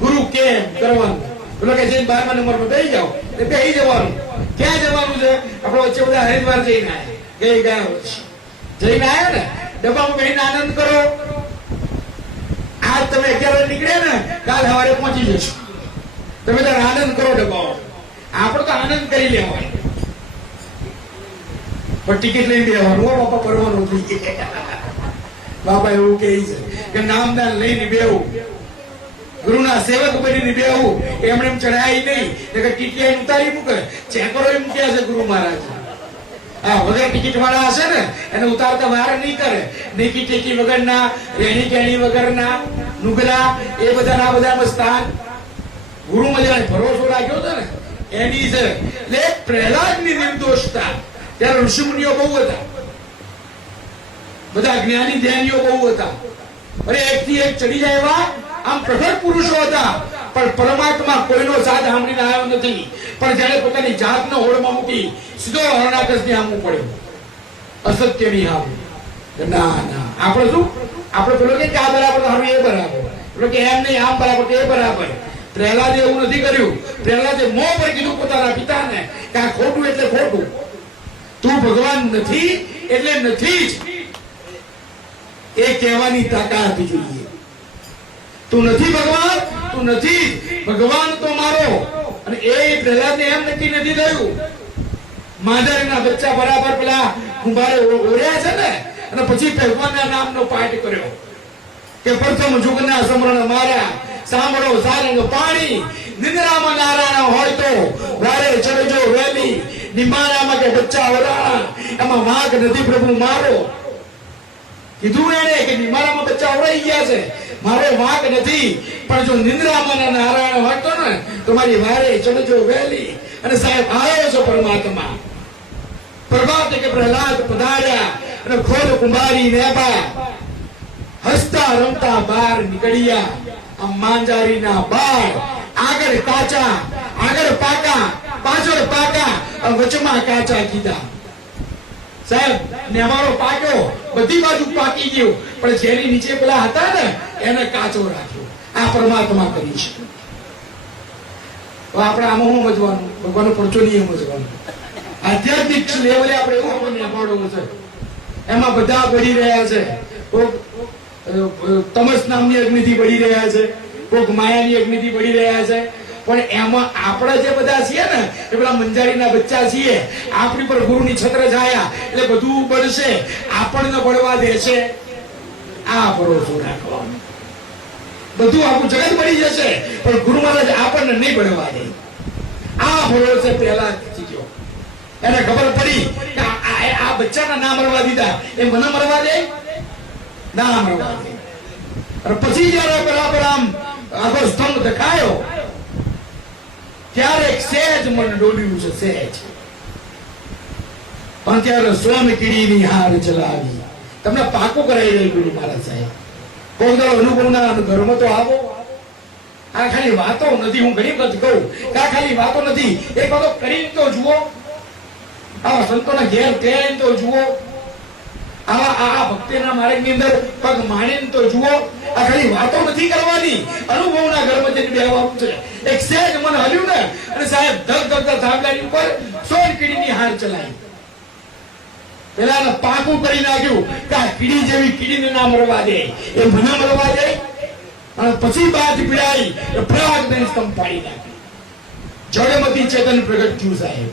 ગુરુ કેમ કરવાનું? પેલો કે જઈને 12મા નંબરમાં બેસી જાઓ, એટલે બેસી જવાનું. ક્યાં જવાનું છે? આપણે વચ્ચે બધા હરિદ્વાર જઈને આવ્યા, ગયા વર્ષ જઈને આવ્યા ને, ડબ્બામાં બેસીને આનંદ કરો. આજ તમે 11 નીકળ્યા ને, કાલ સવારે પહોંચી જશો. તમે તાર આનંદ કરો ડબ્બામાં. આપણે તો આનંદ કરી લેવાનો, પણ ટિકિટ લઈ દેવાનું. બાપા કરવાનું બાપા એવું કહે છે કે નામદાન લઈને બેવું, ગુરુના સેવક બનીને બેવું. એમણે એમ ચડાય નહીં, ટીટીઆઈ ઉતારી મૂકે, ચેકરો મૂક્યા છે ગુરુ મહારાજ. હા, વગર ટિકિટ વાળા હશે ને એને ઉતારતા વાર નહીં કરે. નીકી ટેકી વગરના, રેણી કેણી વગરના, નુગલા, એ બધાના સ્થાન ગુરુમાં જેને ભરોસો રાખ્યો હતો ને એની છે. એટલે પ્રહલાદની નિર્દોષતા ત્યારે ઋષિમુનિઓ બહુ હતા, બધા જ્ઞાની ધ્યાનીઓ બહુ હતા, અરે એકથી એક ચડી જાય એવા આમ પ્રગટ પુરુષો હતા, પણ પરમાત્મા કોઈનો સાથ સાંભળીને આવ્યો નથી. પણ જ્યારે પોતાની જાતનો હોળમાં મૂકી સીધો હરણાકશને આમું પડ્યો, અસત્યની આમ. ના ના, આપણે શું, આપણે પેલો કે આ બરાબર સારું એ બરાબર, પેલો કે એમ નહીં આમ બરાબર એ બરાબર. પ્રહલાદે એવું નથી કર્યું. પ્રહલાદે મોં પર કીધું પોતાના પિતાને કે આ ખોટું એટલે ખોટું, તું ભગવાન નથી એટલે નથી જ, એ કહેવાની તાકાત જોઈએ. તું નથી ભગવાન, તું નથી ભગવાન તો મારો. અને એ પ્રહલાદને એમ નક્કી નથી થયું. માધવના બચ્ચા બરાબર પેલા કુંભારે ઓળ્યા છે ને, અને પછી ભગવાનના નામનો પાઠ કર્યો કે પ્રથમ જુગના સમરણ મારા, સાંભળો સારંગ પાણી, નિંદ્રામાં નારાયણ હોય તો વારે ચડજો વેલી, નિમાણામાં કે બચ્ચા ઓરાણા, એમાં વાંક નથી પ્રભુ મારો. કીધું એને કે નિમાણામાં બચ્ચા ઓરાઈ ગયા છે, મારે વાંક નથી, પણ જો નિંદ્રામાં નારાયણ હોય તો ને તમારી વારે ચડજો વેલી. અને સાહેબ આવ્યો છો પરમાત્મા. પ્રભાતે કે પ્રહલાદ પધાર્યા અને ખોલ કુંભારી નેબા, હસતા રમતા બહાર નીકળ્યા. આ માંજારીના બાળ, આગળ કાચા, આગળ પાકા, પાછળ પાકા, વચમાં કાચા કીધા. સાહેબ નેવાળો પાક્યો, બધી બાજુ પાકી ગયો, પણ જેની નીચે પેલા હતા ને એને કાચો રાખ્યો. આ પરમાત્મા કરી છે. આપણે આમાં શું સમજવાનું? ભગવાનનો પરચો નહીં સમજવાનો. આધ્યાત્મિક લેવલે આપણે એવું નેવાળવું છે, એમાં બધા બળી રહ્યા છે. તમસ નામની અગ્નિથી બળી રહ્યા છે, કોક માયાની અગ્નિથી બળી રહ્યા છે. પણ એમાં આપણે જે બધા છીએ ને એ પેલા મંજારીના બચ્ચા છીએ, આપણી પર ગુરુની છત્ર છાયા એટલે બધું બળશે, આપણને બળવા દેશે. આ ભરોસો રાખવાનો. બધું આપણું જગત બળી જશે, પણ ગુરુ મહારાજ આપણને નહીં બળવા દે. આ ભરોસે પહેલા જીત્યો. એને ખબર પડી કે આ બચ્ચાના ના મરવા દીધા, એ મને મરવા દે ના મરવા દે. અને પછી જયારે બરાબર આમ આખો સ્તંભ દેખાયો ત્યારે સહેજ મન ડોલ્યું છે, સહેજ. પણ ત્યારે સોન કીડીની હાર ચલાવી. તમને પાકું કરાવી રહી ગુરુ મહારાજ સાહેબ. કોઈ દાડો અનુભવના ઘરમાં તો આવો. આ ખાલી વાતો નથી, હું ઘણી વખત કહું કે આ ખાલી વાતો નથી, એક વખત કરીને તો જુઓ. આવા સંતોના ઘેર ત્યાં તો જુઓ, આ ભક્તિના માર્ગની અંદર પગ માણીને તો જુઓ. આ ખાલી વાતો નથી કરવાની, અનુભવના ઘરમાં જઈને બેહવાનું છે. એક સહેજ મન હલ્યું ને અને સાહેબ ધક ધક થાંભલાની ઉપર સોન કીડીની હાર ચલાવી. પેલા પાકું કરી નાખ્યું કે આ કીડી જેવી કીડીને ના મરવા દે, એ મને મરવા દે. અને પછી બાદ પીડાઈ પ્રવાગને સ્તંભ પાડી નાખી. જડમાંથી ચેતન પ્રગટ થયું સાહેબ.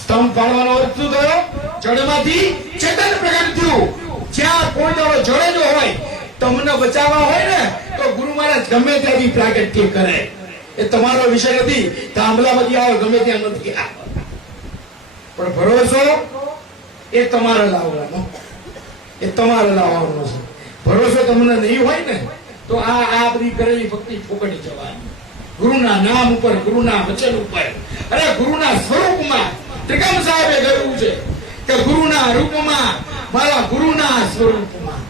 સ્તંભ પાડવાનો અર્થ શું થયો? જડમાંથી ચેતન પ્રગટ થયું. જ્યાં કોઈ દાડો જડે જો હોય, તમને બચાવવા હોય ને તો ગુરુ મહારાજ ગમે ત્યાંથી પ્રાગટ્ય કરે. એ તમારો વિષય નથી, થાંભલામાંથી આવો ગમે ત્યાં નથી આવે. પણ ભરોસો એ તમારે લાવવાનો, એ તમારે લાવવાનો છે. ભરોસો તમને નહીં હોય ને તો આ બધી કરેલી ભક્તિ ફોકડી જવાની. ગુરુના નામ ઉપર, ગુરુના વચન ઉપર, અરે ગુરુના સ્વરૂપમાં. ત્રિકમ સાહેબે કહ્યું છે કે ગુરુના રૂપમાં, મારા ગુરુના સ્વરૂપમાં.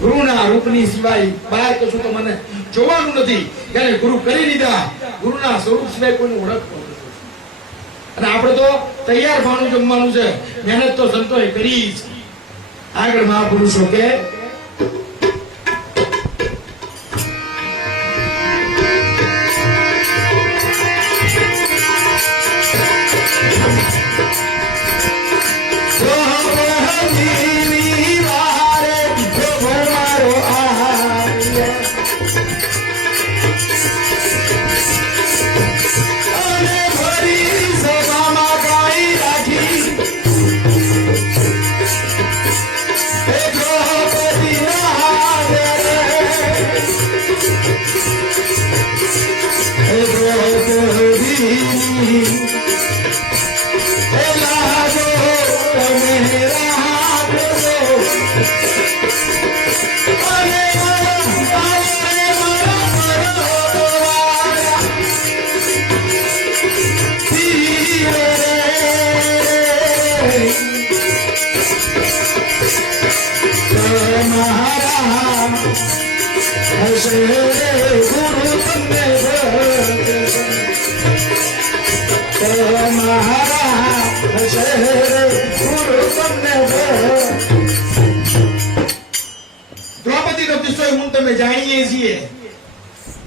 ગુરુના રૂપની સિવાય બહાર કશું તો મને જોવાનું નથી. ત્યારે ગુરુ કરી લીધા, ગુરુના સ્વરૂપ સિવાય કોઈને ઓળખવું નથી. અને આપણે તો તૈયાર ભાણું જમવાનું છે. મહેનત તો સંતોએ કરી છે. આગળ મહાપુરુષો કે Hey, હું તમે જાણીએ છીએ.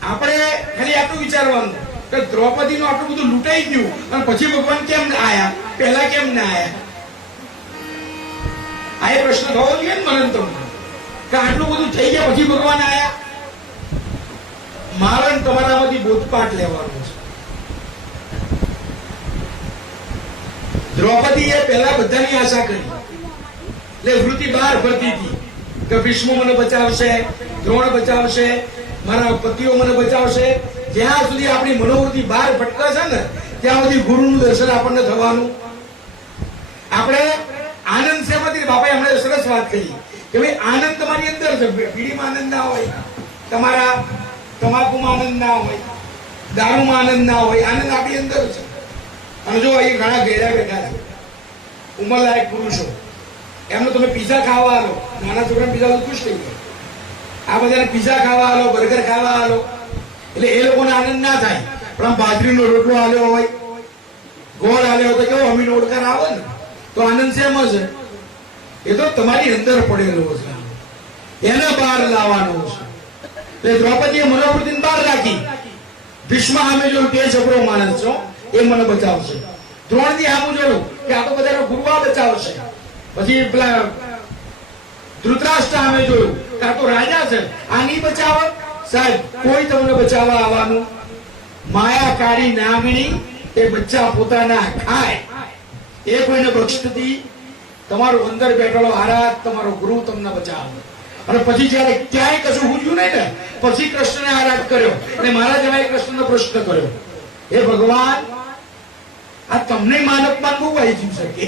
આપણે ખાલી આટલું વિચારવાનું કે દ્રૌપદીનું આટલું બધું લૂંટાઈ ગયું અને પછી ભગવાન કેમ ના આયા, પહેલા કેમ ના આયા? આ એ પ્રશ્ન થવો જોઈએ ને મને તમને કે આટલું બધું થઈ ગયા પછી ભગવાન આયા. મારે તમારામાંથી બોધપાઠ લેવાનો છે. દ્રૌપદીએ પહેલા બધાની આશા કરી, એટલે વૃત્તિ બહાર ફરતી હતી કે ભીષ્મ મને બચાવશે, દ્રોણ બચાવશે, મારા પતિઓ મને બચાવશે. જ્યાં સુધી આપણી મનોવૃત્તિ બહાર ભટકે છે ને ત્યાં સુધી ગુરુનું દર્શન આપણને થવાનું. આપણે આનંદ શેમાંથી? બાપાએ હમણાં સરસ વાત કરી કે ભાઈ આનંદ તમારી અંદર છે. બીડીમાં આનંદ ના હોય, તમારા તમાકુમાં આનંદ ના હોય, દારૂમાં આનંદ ના હોય, આનંદ આપણી અંદર છે. અને જો અહીં ઘણા ઘેરા બેઠા છે ઉંમરલાયક પુરુષો, એમને તમે પીઝા ખાવા આલો, નાના છોકરાને પીઝા ખુશ થઈ જાય. આ બધાને પીઝા ખાવા આલો, બર્ગર ખાવા આલો, એટલે એ લોકોને આનંદ ના થાય. પણ આમ બાજરીનો રોટલો આલ્યો હોય, ગોળ આલ્યો હોય તો કેવો અમીનો ઓળકાર આવે ને, તો આનંદ શેમાં છે? એ તો તમારી અંદર પડેલો છે, એને બહાર લાવવાનો છે. એટલે દ્રૌપદીએ મનોવૃત્તિને બહાર રાખી. ભીષ્મ સામે જોયું કે જબરો માણસ છો, એ મને બચાવશે. દ્રોણથી સામું જોયું કે આ તો બધાનો ગુરુ આ બચાવશે. પછી પેલા ધૃતરાષ્ટ્ર સામે જોયું કે આ તો રાજા છે, આ નહીં બચાવે. સાહેબ, કોઈ તમને બચાવવા આવવાનું? માયાકારી નામની એ બચ્ચા પોતાના ખાય, એ કોઈને બક્ષતી. તમારું અંદર બેઠેલો આરાધ તમારો ગુરુ તમને બચાવે. અને પછી જયારે ક્યાંય કશું પૂછ્યું નહીં ને, પછી કૃષ્ણને આરાધ કર્યો અને મારા જેવા કૃષ્ણનો પ્રશ્ન કર્યો, હે ભગવાન, આ તમને માન અપમાન બહુ આવી ગયું છે.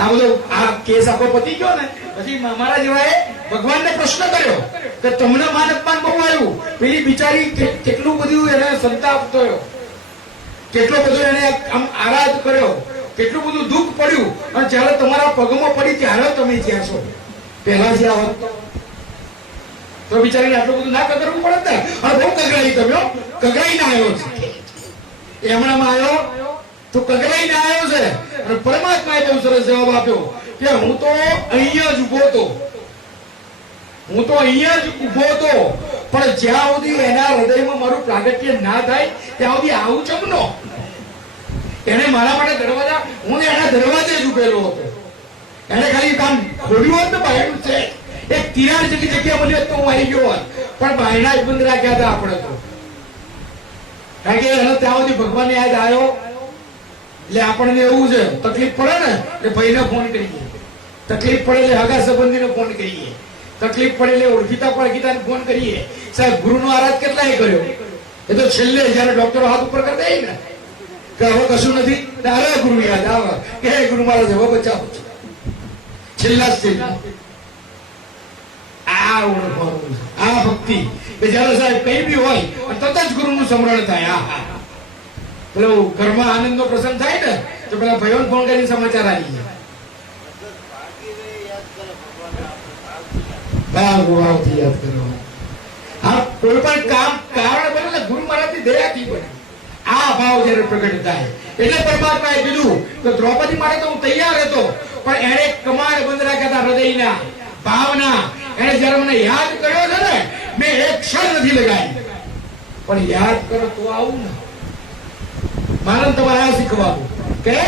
આ બધો આ કેસ આપણો પતી ગયો ને પછી મારા જેવાએ ભગવાનને પ્રશ્ન કર્યો કે તમને માન અપમાન બહુ આવ્યું. પેલી બિચારી કેટલું બધું એને સંતાપ થયો, કેટલો બધો એને આમ આરાધ કર્યો, કેટલું બધું દુઃખ પડ્યું. અને જયારે તમારા પગમાં પડી ત્યારે તમે જ્યાં છો, પહેલા જ્યાં હોત તો બિચારીને આટલું બધું ના કગરવું પડે ને. અને બહુ કગરાઈ તમે, કગરાઈને આવ્યો છે. એમણામાં આવ્યો તો કગરાઈને આવ્યો છે. અને પરમાત્માએ બહુ સરસ જવાબ આપ્યો કે હું તો અહીંયા જ ઉભો હતો, હું તો અહીંયા જ ઉભો હતો, પણ જ્યાં સુધી એના હૃદયમાં મારું પ્રાગટ્ય ના થાય ત્યાં સુધી આવું ચમનો. એને મારા માટે દરવાજા, હું એના દરવાજે જ ઉભેલો હતો. એને ખાલી કામ ખોલ્યું હોત ને બાયણું છે, એક તિરાડ જેટલી જગ્યા મળી તો હું આવી ગયો હોત, પણ બાયણા જ બંધ રાખ્યા હતા આપણે તો. કારણ કે એને ત્યાં સુધી ભગવાન યાદ આવ્યો. એટલે આપણને એવું છે, તકલીફ પડે ને એટલે ભાઈને ફોન કરીએ, તકલીફ પડે એટલે હગા સંબંધીને ફોન કરીએ, તકલીફ પડે એટલે ઓળખીતા પડખીતાને ફોન કરીએ. સાહેબ, ગુરુનો આરાધ કેટલાય કર્યો, એ તો છેલ્લે જયારે ડોક્ટરો હાથ ઉપર કરી દે ને કે હવે કશું નથી, ત્યારે ગુરુ યાદ આવે કે હે ગુરુ મહારાજ હવે બચાવો છો. છેલ્લા સ્ટેજ આ ઓળખવાનું, આ ભક્તિ કે જયારે સાહેબ કઈ બી હોય તરત જ ગુરુનું સ્મરણ થાય. આ પેલો ઘરમાં આનંદનો પ્રસંગ થાય ને તો પેલા ભાઈઓને ફોન કરીને સમાચાર આવી જાય. યાદ કરો. હા, કોઈ પણ કામ કારણ બને ને ગુરુ મહારાજની દયાથી બને. આ ભાવ જયારે પ્રગટ થાય એટલે પરમાત્માએ કીધું કે દ્રૌપદી માટે તો હું તૈયાર હતો, પણ એને કમાડ બંધ રાખ્યા હતા હૃદયના ભાવના. એને જયારે મને યાદ કર્યો છે ને, મેં એક ક્ષણ નથી લગાવી, પણ યાદ કરો તો આવું ને. મારે તમારે આ શીખવાનું કે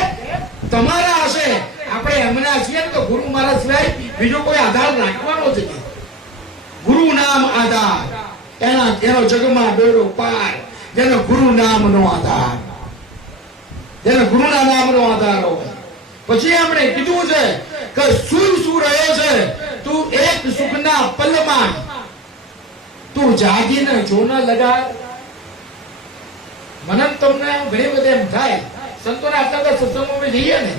તમારા હશે, આપણે એમના છીએ ને તો ગુરુ મહારાજ સિવાય બીજો કોઈ આધાર રાખવાનો છે. ગુરુ નામ આધાર, એનો જગમાં બેડો પાર, જેનો ગુરુ નામનો આધાર, જેનો ગુરુના નામનો આધાર હોય. પછી આપણે કીધું છે કે શું રહ્યો છે તું એક સુખના પલમાં, તું જાગીને જો ન લગાડ. મને તમને ઘણી બધી એમ થાય, સંતોના આટલા બધા સત્સંગોમાં જઈએ ને,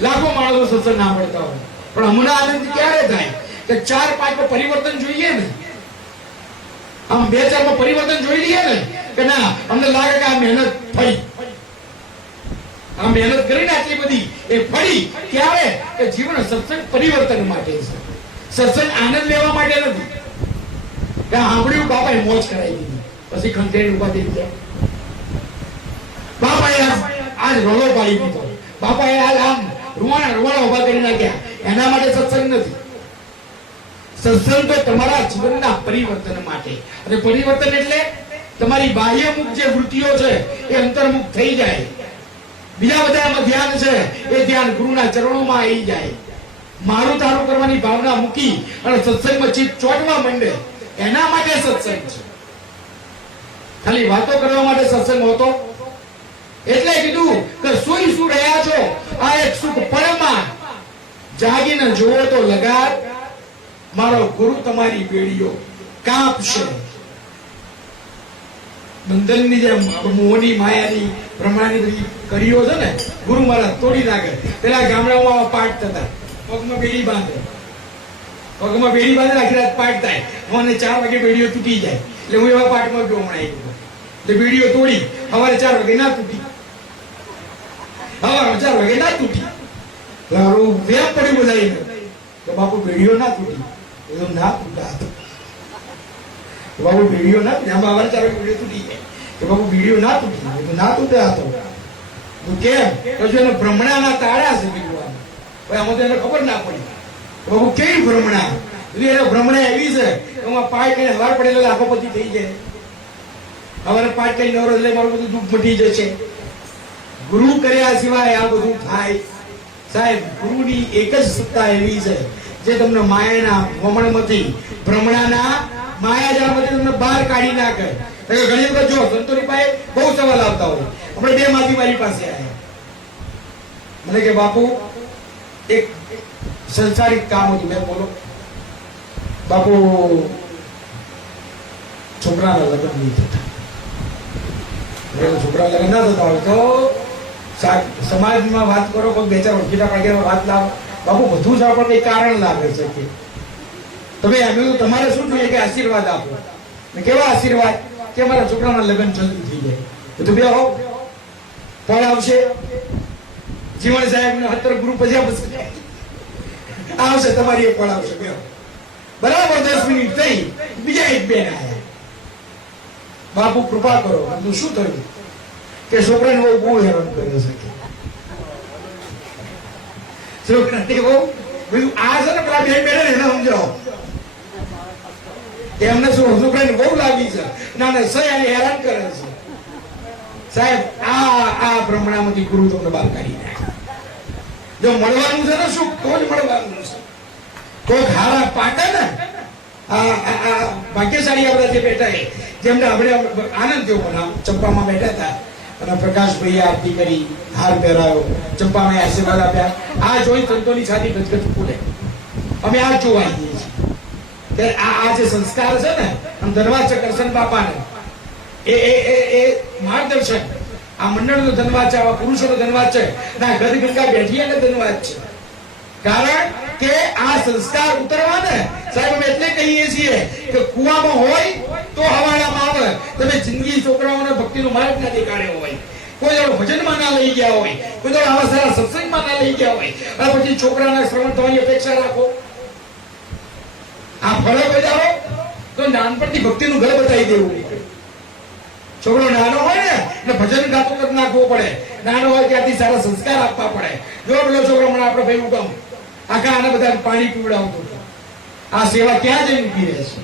લાખો માણસો સત્સંગ ના મળતા હોય, પણ હમણાં આનંદ ક્યારે થાય કે 4-5 પરિવર્તન જોઈએ ને, આમ 2-4 પરિવર્તન જોઈ લઈએ ને કે ના અમને લાગે કે આ મહેનત ફળી, આ મહેનત કરીને આટલી બધી એ ફળી. ક્યારે કે જીવન સત્સંગ પરિવર્તન માટે છે, સત્સંગ આનંદ લેવા માટે નથી. કે સાંભળ્યું બાપાએ મોજ કરાવી દીધી પછી ખંડેરી ઉભા થઈ ગયા, બાપાએ આજ રોલો પાડી દીધો, બાપાએ આજ આમ રૂવાણા ઉભા કરી નાખ્યા. એના માટે સત્સંગ નથી. સત્સંગ તો તમારા જીવનના પરિવર્તન માટે, અને પરિવર્તન એટલે તમારી બાહ્યમુખ જે વૃત્તિઓ છે એ અંતર્મુખ થઈ જાય. બીજા બધામાં ધ્યાન છે એ ધ્યાન ગુરુના ચરણોમાં આવી જાય. મારું તારું કરવાની ભાવના મૂકી અને સત્સંગમાં ચિત્ત ચોટવા માંડે, એના માટે સત્સંગ છે. ખાલી વાતો કરવા માટે સત્સંગ હોતો. એટલે કીધું કે સુઈ શું રહ્યા છો, આ એક સુખ પળમાં જાગીને જોવો તો લગાર, મારો ગુરુ તમારી પેઢીઓ કાપશે. બંધનની જે મોહની માયાની પ્રમાણની બધી કરીઓ છે ને, ગુરુ મહારાજ તોડી નાખે. પેલા ગામડાઓમાં પાઠ થતા, પગમાં બેડી બાંધે, પગમાં બેડી બાંધે, આખી રાત પાઠ થાય. મને 4 વાગે બેડીઓ તૂટી જાય. એટલે હું એવા પાઠમાં ગયો હમણાં. એટલે બેડીઓ તોડી સવારે 4 વાગે ના તૂટી, સવારે 4 વાગે ના તૂટી. મારું વેમ પડ્યું બધાને કે બાપુ બેડીઓ ના તૂટી. એવું ના તૂટા, બાપુ બેડીઓ ના તૂટી. આમાં સવારે 4 વાગે બેડીઓ તૂટી જાય કે બાપુ બેડીઓ ના તૂટી. ના તૂટે આ તો કેમ? તો જો એને ભ્રમણાના તાળા છે ભગવાન. આમાં તો એને ખબર ના પડી બાપુ કેવી ભ્રમણા. એને ભ્રમણા એવી છે એમાં પાઠ કરીને હવાર પડે એટલે આખો પતિ થઈ જાય. હવારે પાઠ કરી નવરો એટલે મારું બધું દુઃખ મટી જશે. ગુરુ કર્યા સિવાય આ બધું થાય સાહેબ? ગુરુની એક જ સત્તા એવી છે જે તમને માયાના વમણમાંથી, ભ્રમણાના માયાજાળમાંથી તમને બહાર કાઢી નાખે. ઘણી વખત જો સંતોની પાસે બહુ સવાલ આવતા હોય. આપણે 2 માંથી મારી પાસે આવ્યા, મને કે બાપુ એક સંસારિક કામ હતું. મેં બોલો બાપુ છોકરાના લગ્ન નહીં થતા. છોકરા લગ્ન ના થતા હોય તો સમાજમાં વાત કરો, કોઈ 2-4 ઓળખીતા પાડ્યા વાત લાવો. બાપુ બધું જ આપણે કઈ કારણ લાગે છે કે તમે એમ તમારે શું જોઈએ કે આશીર્વાદ આપો. કેવા આશીર્વાદ? કે મારા છોકરાના લગ્ન જલ્દી થઈ જાય. તો બે હો પણ આવશે જીવન સાહેબ ને 17 ગ્રુપ પછી આવશે, તમારી એક પણ આવશે. બે બરાબર 10 મિનિટ થઈ, બીજા એક બેન આવ્યા. બાપુ કૃપા કરો. શું થયું? કે છોકરાને બહુ હેરાન કર્યો છે. છોકરાને બહુ આ છે ને પેલા બેન બેને એને સમજાવો. એમને શું છોકરાને બહુ લાગી છે. ના ના સહી હેરાન કરે છે સાહેબ. આ બ્રહ્મણામાંથી ગુરુ તમને બહાર કાઢી નાખે. જો મળવાનું છે ને શું તો જ મળવાનું છે. કોઈ હારા પાટે ને ભાગ્યશાળી આપણા જે બેઠા છે જેમને આપણે આનંદ થયો. મને ચંપામાં બેઠા હતા અને પ્રકાશભાઈ આરતી કરી, હાર પહેરાયો, ચંપામાં આશીર્વાદ આપ્યા. આ જોઈ સંતોની છાતી ગજગજ ફૂલે. અમે આ જોવા આવીએ છીએ કે આ જે સંસ્કાર છે ને, આમ ધનવાદ છે કરશન બાપાને, એ માર્ગદર્શન. આ મંડળનો ધનવાદ છે, આવા પુરુષોનો ધનવાદ છે. ના ગદ ગંગા બેઠી એને ધનવાદ છે. કારણ કે આ સંસ્કાર ઉતરવા ને સાહેબ અમે એટલે કહીએ છીએ કે કુવામાં હોય તો હવાડામાં આવે. તમે જિંદગી છોકરાઓને ભક્તિનો માર્ગ ના દેખાડ્યો હોય, કોઈ ભજનમાં ના લઈ ગયા હોય, કોઈ આવા સારા સત્સંગમાં ના લઈ ગયા હોય, અને પછી છોકરાના શ્રવણ થવાની અપેક્ષા રાખો. આ ફરક બજાવો તો નાનપણથી ભક્તિનું ઘર બતાવી દેવું. છોકરો નાનો હોય ને એટલે ભજન ગાતો કરી નાખવો પડે. નાનો હોય ત્યાંથી સારા સંસ્કાર આપવા પડે. જો પેલો છોકરો મને આપણે ભાઈ ઉઠાવ આખા આને બધા પાણી પીવડાવતો હતો. આ સેવા ક્યાં જઈને ઉભી રહે છે?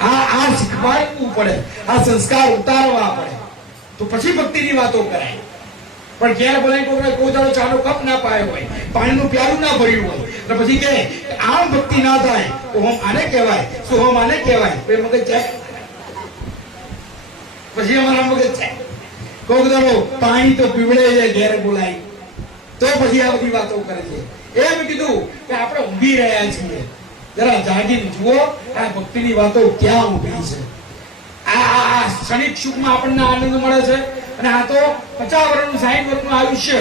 આ શીખવાડવું પડે, આ સંસ્કાર ઉતારવા પડે, તો પછી ભક્તિની વાતો કરાય. પણ ઘેર બોલાય કોઈ તારો ચાનો કપ ના પાયો હોય, પાણીનું પ્યાલું ના ભર્યું હોય, એટલે પછી કે આમ ભક્તિ ના થાય તો હોમ આને કહેવાય, શું હોમ આને કહેવાય. મગજ જાય પછી અમારા મગજ જાય. કોઈ તારો પાણી તો પીવડે છે ઘેર બોલાય તો પછી આ બધી વાતો કરે છે. એમ કીધું કે આપણે ઊંઘી રહ્યા છીએ, જરા જાગીને જુઓ આ ભક્તિની વાતો ક્યાં ઊભી છે. આ ક્ષણિક સુખમાં આપણને આનંદ મળે છે. અને આ તો 50 વર્ષનું 60 વર્ષનું આયુષ્ય,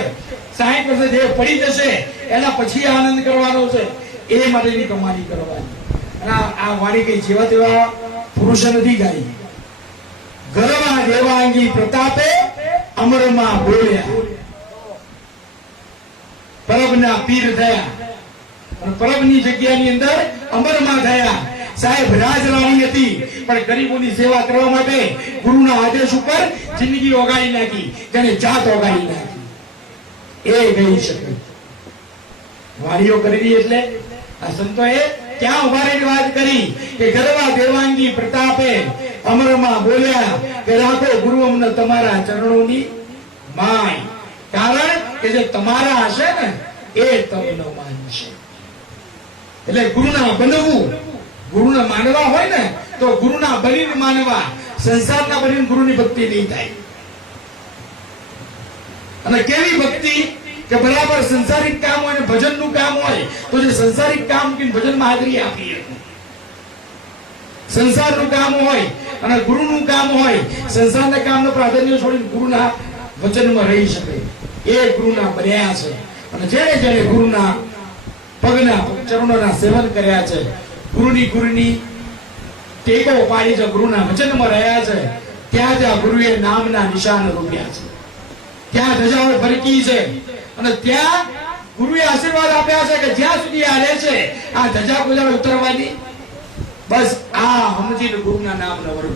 60 વર્ષે જે પડી જશે એના પછી આનંદ કરવાનો છે. એ માટેની કમાણી કરવાની. અને આ વાણી કઈ જેવા તેવા પુરુષ નથી ગાઈ. ગરવા દેવાંગી પ્રતાપે અમરમાં બોલ્યા, પરબના પીર થયા અને પરબની જગ્યાની અંદર અમરમાં થયા. સાહેબ રાજરાણી હતી પણ ગરીબોની સેવા કરવા માટે ગુરુના આદેશ ઉપર જિંદગી ઓગાળી નાખી, જેને જાત ઓગાળી નાખી. એ ગઈ શકે વાણીઓ કરવી એટલે આ સંતોએ ક્યાં ઉભા રહીને વાત કરી કે ગરવા દેવાંગી પ્રતાપે અમરમાં બોલ્યા કે રાખો ગુરુ અમને તમારા ચરણોની માય, કારણ કે જે તમારા હશે ને એ તમને માનશે. એટલે ગુરુના બનવું, ગુરુને માનવા હોય ને તો ગુરુના બનીને માનવા, સંસારના બનીને ગુરુની ભક્તિ નહીં થાય. અને કેવી ભક્તિ કે બરાબર સંસારિક કામ હોય ને ભજનનું કામ હોય તો જે સંસારિક કામ કે ભજનમાં હાજરી આપીએ, સંસારનું કામ હોય અને ગુરુનું કામ હોય, સંસારના કામનો પ્રાધાન્ય છોડીને ગુરુના વચનમાં રહી શકે એ ગુરુના બન્યા છે. અને જેને જેને ગુરુના પગના ચરણોના સેવન કર્યા છે, ગુરુની ટેકો પાડી છે, ગુરુના વચનમાં રહ્યા છે, ત્યાં જ્યાં ગુરુએ નામના નિશાન રૂપ્યા છે, ત્યાં ધજાઓ ફરકી છે અને ત્યાં ગુરુએ આશીર્વાદ આપ્યા છે કે જ્યાં સુધી આ રહે છે આ ધજા ગુજાર ઉતરવાની, બસ આ સમજીને ગુરુના નામનો વરુ.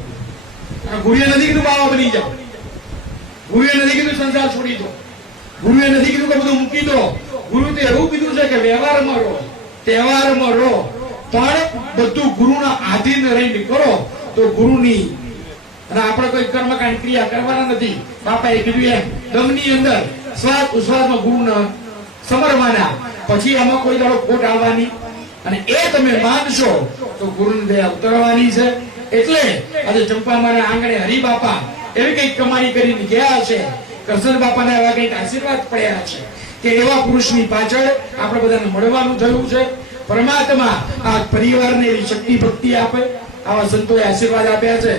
અને ગુરુએ નથી કીધું બાવા બની જાઓ, ગુરુએ નથી કીધું સંસાર છોડી દો, ગુરુએ નથી કીધું કે બધું મૂકી દો. ગુરુ તો એવું કીધું છે કે વ્યવહારમાં રહો, તહેવારમાં રહો, પણ બધું ગુરુના આધીન રહીને કરો તો ગુરુની. અને આપણે કોઈ કર્મકાંડ ક્રિયા કરવાના નથી. બાપાએ કીધું એમ દમની અંદર શ્વાસ ઉશ્વાસમાં ગુરુને સમરવાના, પછી આમાં કોઈ દાડો ખોટ આવવાની અને એ તમે માનશો તો ગુરુની દયા ઉતરવાની છે. એટલે આજે ચંપામાના આંગણે હરિબાપા એવી કઈક કમાણી કરીને ગયા છે, કરશન બાપાના એવા કઈક આશીર્વાદ પડ્યા છે કે એવા પુરુષની પાછળ આપણે બધાને મળવાનું થયું છે. પરમાત્મા આ પરિવારને એવી શક્તિ ભક્તિ આપે, આવા સંતોએ આશીર્વાદ આપ્યા છે.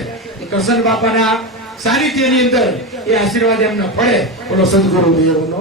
કરશન બાપાના સાનિધ્યની અંદર એ આશીર્વાદ એમને પડે. બોલો સદગુરુ દેવનો